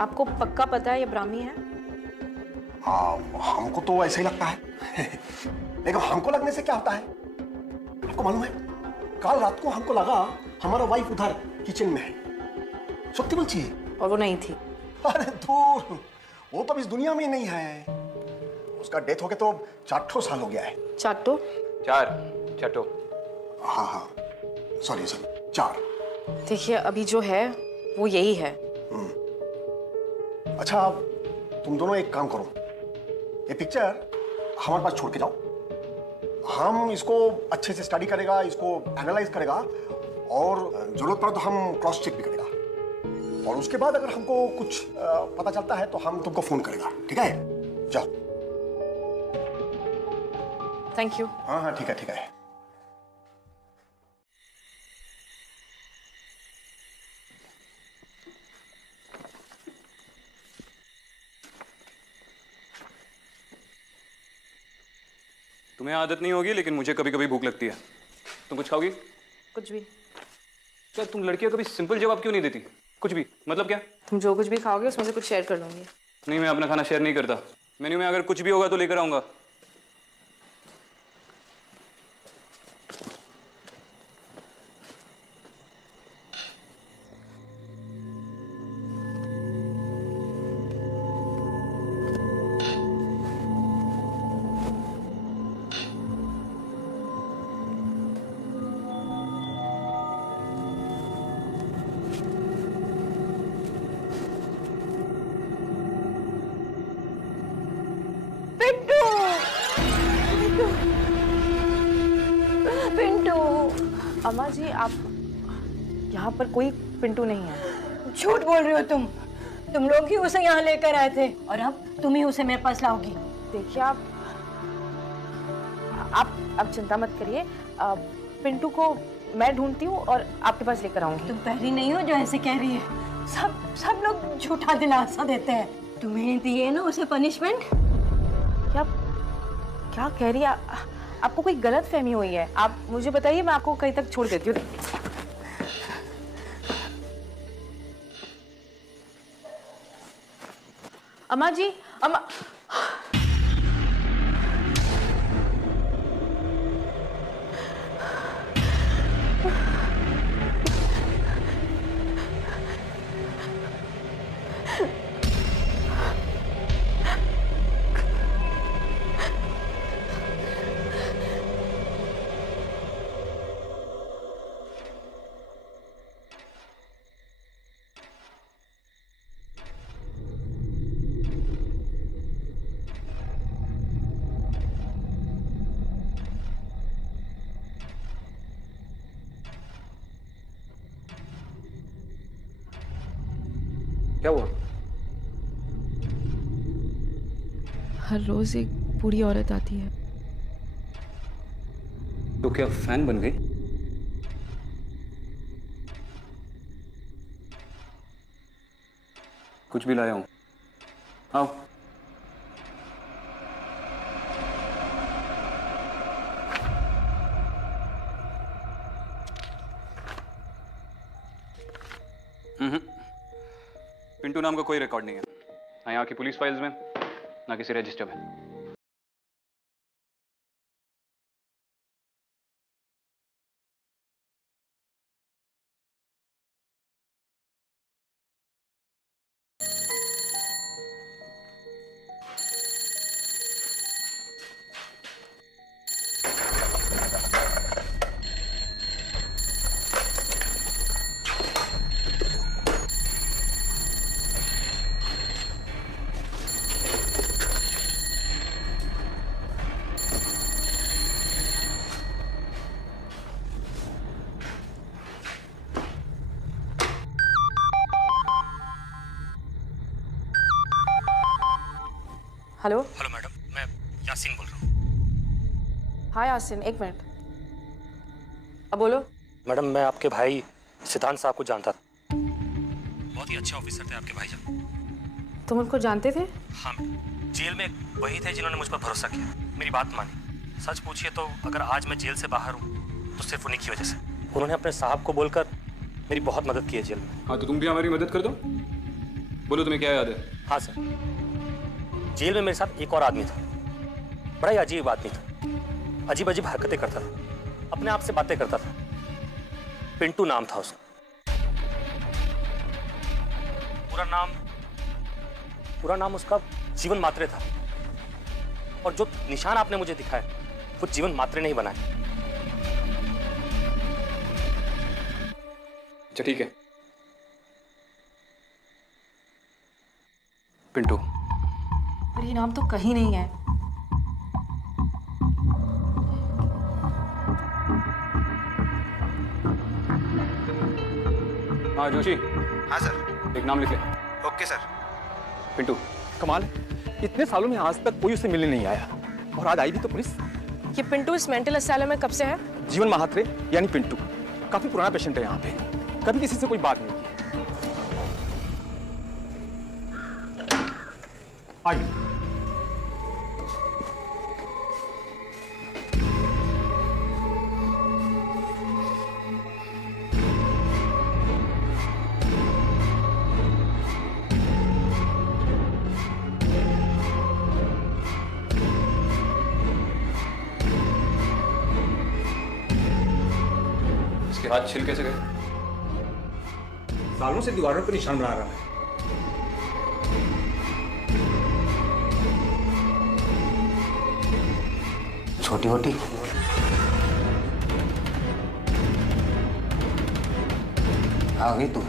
आपको पक्का पता है ये ब्राह्मी है? हमको तो ऐसे ही लगता है। लेकिन हमको लगने से क्या होता है? आपको मालूम है, कल रात को हमको लगा हमारा वाइफ उधर किचन में है। सत्य बोल चाहिए। और वो नहीं थी। अरे दूर, वो तो इस दुनिया में ही नहीं है। उसका डेथ हो गया तो 4 साल हो गया है। 4 हाँ, सॉरी 4। देखिए अभी जो है वो यही है। अच्छा, तुम दोनों एक काम करो, ये पिक्चर हमारे पास छोड़ के जाओ। हम इसको अच्छे से स्टडी करेगा, इसको एनालाइज करेगा, और जरूरत पड़े तो हम क्रॉस चेक भी करेगा। और उसके बाद अगर हमको कुछ पता चलता है तो हम तुमको फोन करेगा, ठीक है? जाओ। Thank you. हाँ, ठीक है। तुम्हें आदत नहीं होगी, लेकिन मुझे कभी कभी भूख लगती है। तुम कुछ खाओगी? कुछ भी। क्या तुम लड़कियां कभी सिंपल जवाब क्यों नहीं देती? कुछ भी मतलब क्या? तुम जो कुछ भी खाओगे उसमें से कुछ शेयर कर लूंगी। नहीं, मैं अपना खाना शेयर नहीं करता। मेन्यू में अगर कुछ भी होगा तो लेकर आऊंगा। पिंटू। अम्मा जी, आप यहाँ पर कोई पिंटू नहीं है। झूठ बोल रही हो तुम लोग ही उसे यहाँ लेकर आए थे और अब तुम ही उसे मेरे पास लाओगी। देखिए आप चिंता मत करिए। पिंटू को मैं ढूंढती हूँ और आपके पास लेकर आऊंगी। तुम पहली नहीं हो जो ऐसे कह रही है। सब लोग झूठा दिलासा देते हैं। तुम्हें दिए ना उसे पनिशमेंट। क्या कह रही है? आपको कोई गलत फहमी हुई है। आप मुझे बताइए, मैं आपको कहीं तक छोड़ देती हूँ। अम्मा जी, अम्मा। क्या हुआ? हर रोज एक बूढ़ी औरत आती है। तो क्या फैन बन गई? कुछ भी लाया हूं, आओ। पिंटू नाम का कोई रिकॉर्ड नहीं है ना यहाँ की पुलिस फाइल्स में, ना किसी रजिस्टर में। हेलो मैडम, मैं यासीन बोल रहा हूँ। हाँ यासीन, एक मिनट। अब बोलो। मैडम, मैं आपके भाई सिद्धांत साहब को जानता था। बहुत ही अच्छे ऑफिसर थे आपके भाईजान। तुम उनको जानते थे? हाँ, जेल में वही थे जिन्होंने मुझ पर भरोसा किया, मेरी बात मानी। सच पूछिए तो अगर आज मैं जेल से बाहर हूँ तो सिर्फ उन्हीं की वजह से। उन्होंने अपने साहब को बोलकर मेरी बहुत मदद की है जेल में। हाँ, तो तुम भी हमारी मदद कर दो। बोलो, तुम्हें क्या याद है? हाँ सर, जेल में मेरे साथ एक और आदमी था। बड़ा ही अजीब आदमी था, अजीब अजीब हरकतें करता था, अपने आप से बातें करता था। पिंटू नाम था उसका। पूरा नाम उसका जीवन मात्रे था। और जो निशान आपने मुझे दिखाए वो जीवन मात्रे नहीं बनाए। अच्छा ठीक है। पिंटू। पर ये नाम तो कहीं नहीं है। हाँ जोशी। हाँ सर। एक नाम लिख ले। Okay sir. पिंटू। कमाल, इतने सालों में आज तक कोई उसे मिलने नहीं आया, और आज आई भी तो पुलिस। ये पिंटू इस मेंटल अस्पताल में कब से है? जीवन महात्रे यानी पिंटू काफी पुराना पेशेंट है यहाँ पे, कभी किसी से कोई बात नहीं की। आइए। इसके हाथ छिल कैसे गए? सालों से दीवारों पर निशान बना रहा है। छोटी मोटी आ गई तू।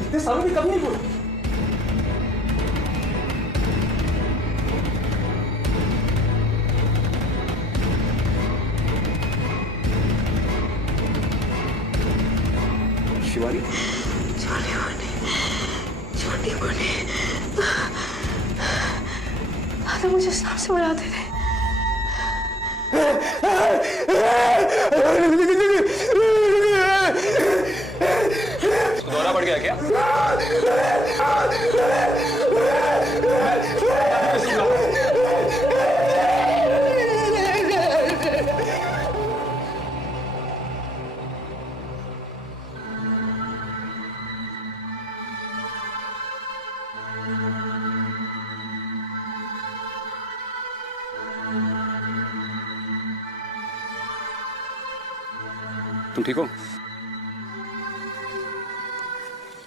इतने सालों में कभी नहीं बोला। शिवानी, छोटी मोटी तो मुझे इस नाम से बुलाते थे। दौरा पड़ गया क्या? तुम ठीक हो?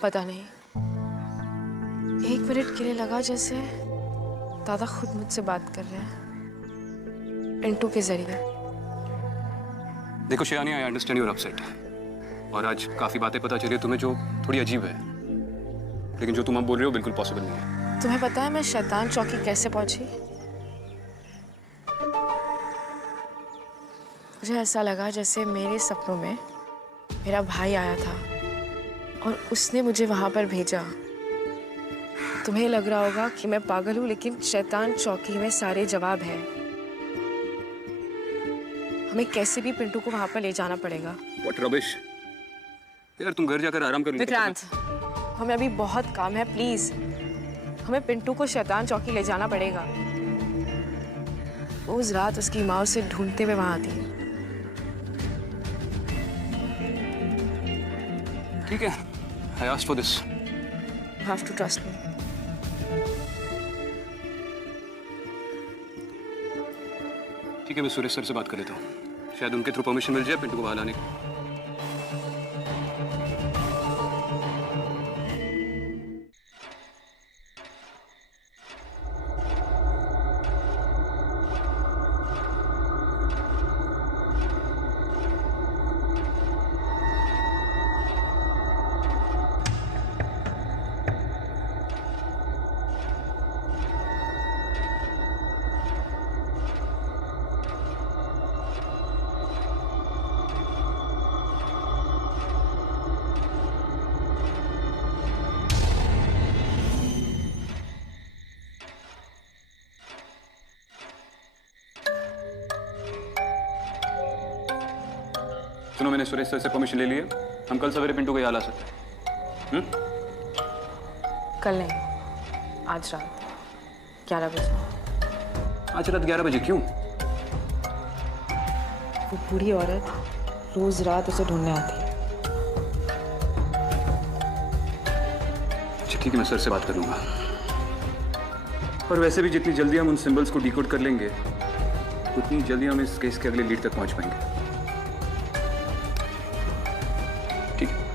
पता नहीं, 1 मिनट के लिए लगा जैसे दादा खुद मुझसे बात कर रहे हैं पिंटू के जरिए। देखो Shivani, I understand you're upset, और आज काफी बातें पता चली तुम्हें जो थोड़ी अजीब है, लेकिन जो तुम अब बोल रहे हो बिल्कुल पॉसिबल नहीं है। तुम्हें पता है मैं शैतान चौकी कैसे पहुंची? मुझे ऐसा लगा जैसे मेरे सपनों में मेरा भाई आया था और उसने मुझे वहां पर भेजा। तुम्हें लग रहा होगा कि मैं पागल हूं, लेकिन शैतान चौकी में सारे जवाब हैं। हमें कैसे भी पिंटू को वहां पर ले जाना पड़ेगा। What rubbish? यार तुम घर जाकर आराम कर लो। विक्रांत, हमें अभी बहुत काम है, प्लीज हमें पिंटू को शैतान चौकी ले जाना पड़ेगा। उस रात उसकी माँ उसे ढूंढते हुए वहां थी। ठीक है, I asked for this. You have to trust me. ठीक है, मैं सुरेश सर से बात कर लेता हूँ, शायद उनके थ्रू परमिशन मिल जाए पिंटू को बाहर लाने की। सुनो, मैंने सुरेश सर से परमिशन ले ली है, हम कल सवेरे पिंटू को यहाँ ला सकते हैं। कल नहीं, आज रात 11 बजे। आज रात 11 बजे क्यों? वो बूढ़ी औरत रोज रात उसे ढूंढने आती है। अच्छा ठीक है, मैं सर से बात कर लूंगा। और वैसे भी जितनी जल्दी हम उन सिंबल्स को डिकोड कर लेंगे, उतनी जल्दी हम इस केस के अगले लीड तक पहुंच पाएंगे। ठीक है।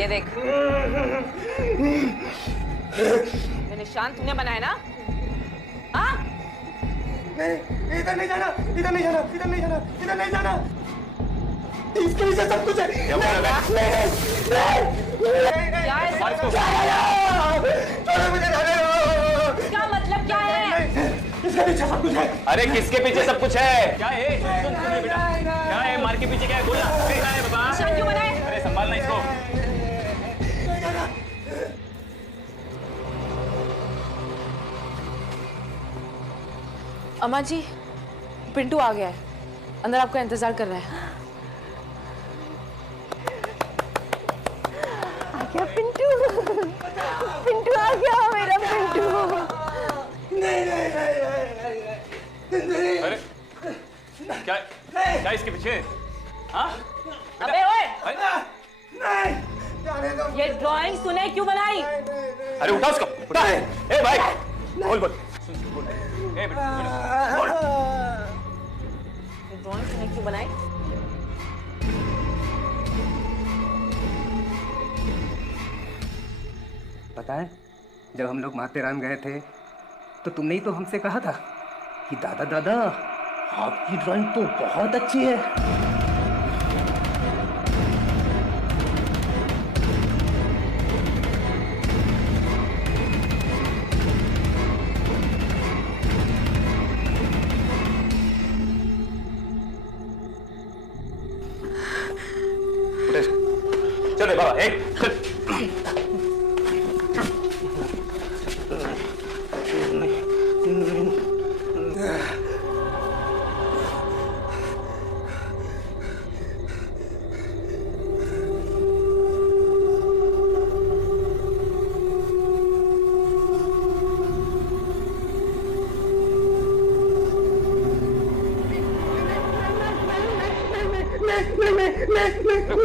ये देख, ये निशान तूने बनाया ना? हाँ? नहीं, इधर नहीं जाना, इधर नहीं जाना, इधर नहीं जाना, इधर नहीं जाना। इसके पीछे सब कुछ है। क्या मतलब क्या है? इसके पीछे सब कुछ है। अरे किसके पीछे सब कुछ है? क्या है? सुन बेटा, क्या है? मार के पीछे क्या है? बोला क्या है बाबा? निशान क्यों बनाए? अरे संभालना इसको। अम्मा जी, पिंटू आ गया है, अंदर आपका इंतजार कर रहा है। क्या क्या इसके पीछे? हाँ? अबे ओए! ये ड्राइंग तूने क्यों बनाई? अरे उठा उसको, उठा। ए भाई, बोल। ए बेटा, बोल। ये ड्राइंग तूने क्यों बनाई? पता है, जब हम लोग माथेरान गए थे तो तुमने ही तो हमसे कहा था कि दादा दादा आपकी ड्राइंग तो बहुत अच्छी है। चले बाबा, चल।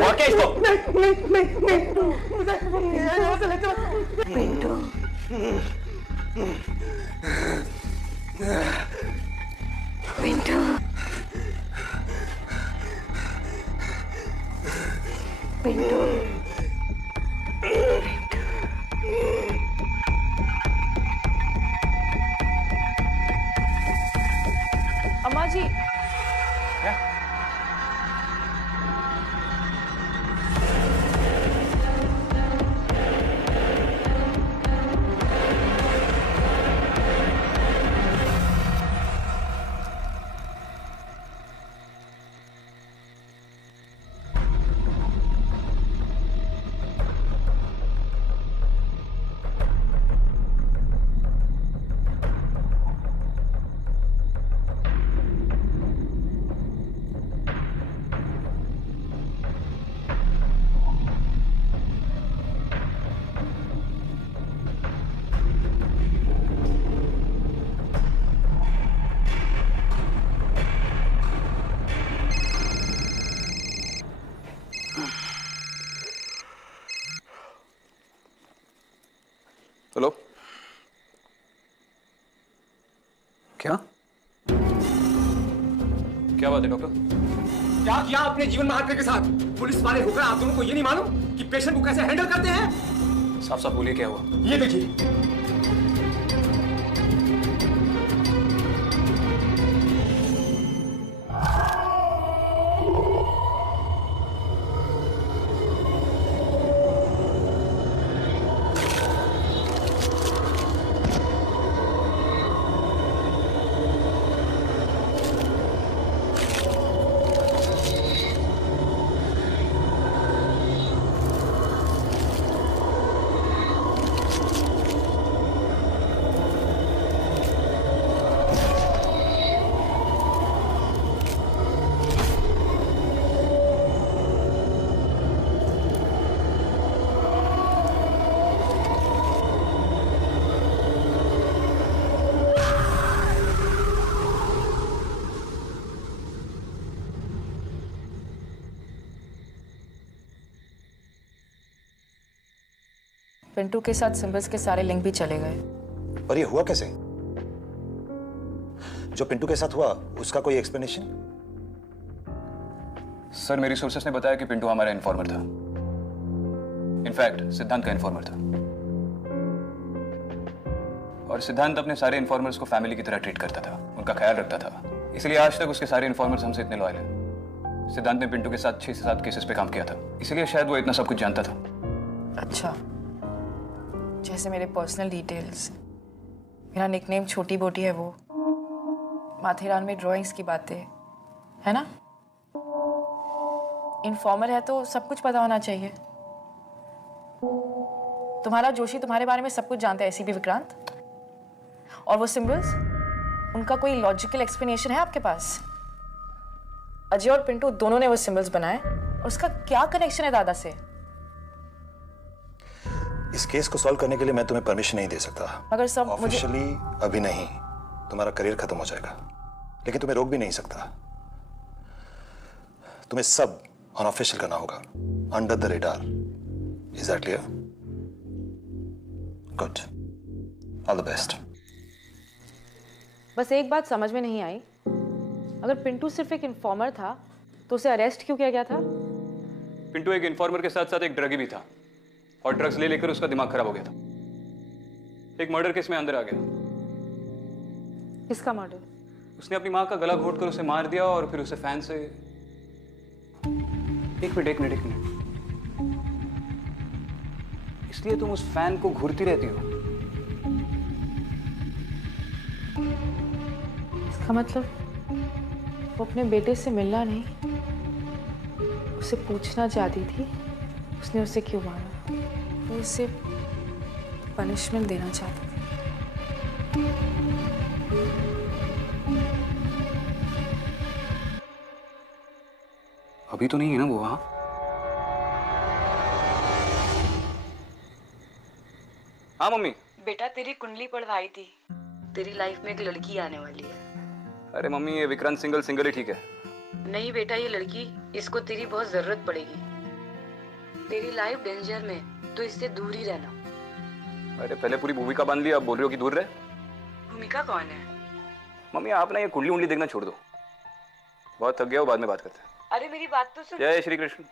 और क्या इसको? पिंटू, पिंटू, पिंटू, अम्मा जी। हेलो, क्या क्या बात है डॉक्टर? क्या किया आपने जीवन महात्मा के साथ? पुलिस वाले होकर आप दोनों को ये नहीं मालूम कि पेशेंट को कैसे हैंडल करते हैं? साफ साफ बोलिए, क्या हुआ? ये देखिए, पिंटू के साथ सिंबल्स के सारे लिंक भी चले गए। पर ये हुआ कैसे? जो पिंटू के साथ हुआ उसका कोई एक्सप्लेनेशन? सर, मेरी सोर्सेस ने बताया कि पिंटू हमारा इन्फॉर्मर था। इनफैक्ट सिद्धांत का इन्फॉर्मर था, और सिद्धांत अपने सारे इन्फॉर्मर्स को फैमिली की तरह ट्रीट करता था, उनका ख्याल रखता था। इसलिए आज तक उसके सारे इन्फॉर्मर्स हमसे इतने लॉयल हैं। सिद्धांत ने पिंटू के साथ 6 से 7 केसेस पे काम किया था, इसलिए शायद वो इतना सब कुछ जानता था। अच्छा, जैसे मेरे पर्सनल डिटेल्स, मेरा निकनेम छोटी बोटी है, वो माथेरान में ड्राइंग्स की बातें, है ना? इन्फॉर्मर है तो सब कुछ पता होना चाहिए। तुम्हारा जोशी तुम्हारे बारे में सब कुछ जानता है, एसीपी विक्रांत। और वो सिंबल्स, उनका कोई लॉजिकल एक्सप्लेनेशन है आपके पास? अजय और पिंटू दोनों ने वो सिंबल्स बनाए, और उसका क्या कनेक्शन है दादा से? इस केस को सॉल्व करने के लिए मैं तुम्हें परमिशन नहीं दे सकता। अगर सब ऑफिशियली अभी नहीं, तुम्हारा करियर खत्म हो जाएगा, लेकिन तुम्हें रोक भी नहीं सकता। तुम्हें सब अनऑफिशियल करना होगा, under the radar. Is that clear? Good, all the best. बस एक बात समझ में नहीं आई, अगर पिंटू सिर्फ एक इन्फॉर्मर था तो उसे अरेस्ट क्यों किया गया था? पिंटू एक इन्फॉर्मर के साथ साथ एक ड्रगी भी था और ड्रग्स ले लेकर उसका दिमाग खराब हो गया था। एक मर्डर केस में अंदर आ गया। किसका मर्डर? उसने अपनी माँ का गला घोट कर उसे मार दिया और फिर उसे फैन से। एक मिनट, इसलिए तुम उस फैन को घूरती रहती हो? इसका मतलब वो अपने बेटे से मिलना नहीं, उसे पूछना चाहती थी उसने उसे क्यों मारा। वो उसे पनिशमेंट देना चाहती थी। अभी तो नहीं है ना वो वहां? हाँ मम्मी। बेटा तेरी कुंडली पढ़वाई थी, तेरी लाइफ में एक लड़की आने वाली है। अरे मम्मी ये विक्रांत सिंगल ही ठीक है। नहीं बेटा, ये लड़की, इसको तेरी बहुत जरूरत पड़ेगी। तेरी लाइफ डेंजर में, तो इससे दूर ही रहना। अरे पहले पूरी भूमिका बांध ली, अब बोल रही हो कि दूर रहे। भूमिका कौन है? मम्मी आप ना ये कुंडली उंडली देखना छोड़ दो, बहुत थक गया हो, बाद में बात करते हैं। अरे मेरी बात तो सुन। जय श्री कृष्ण।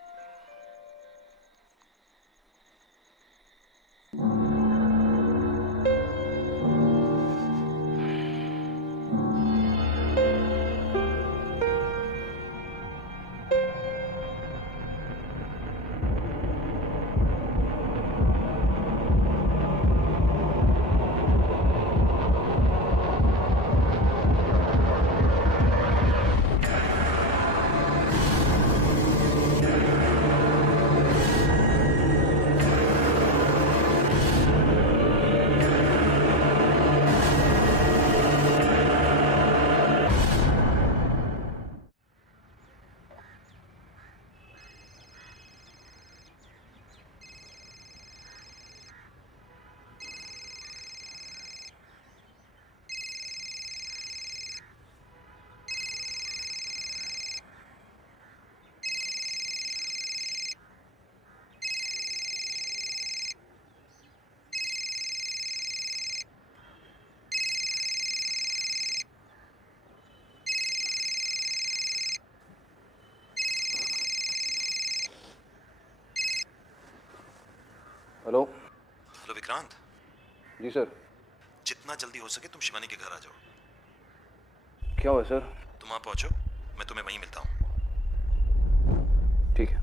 हेलो विक्रांत। जी सर। जितना जल्दी हो सके तुम शिवानी के घर आ जाओ। क्या हुआ सर? तुम वहां पहुंचो, मैं तुम्हें वहीं मिलता हूँ। ठीक है।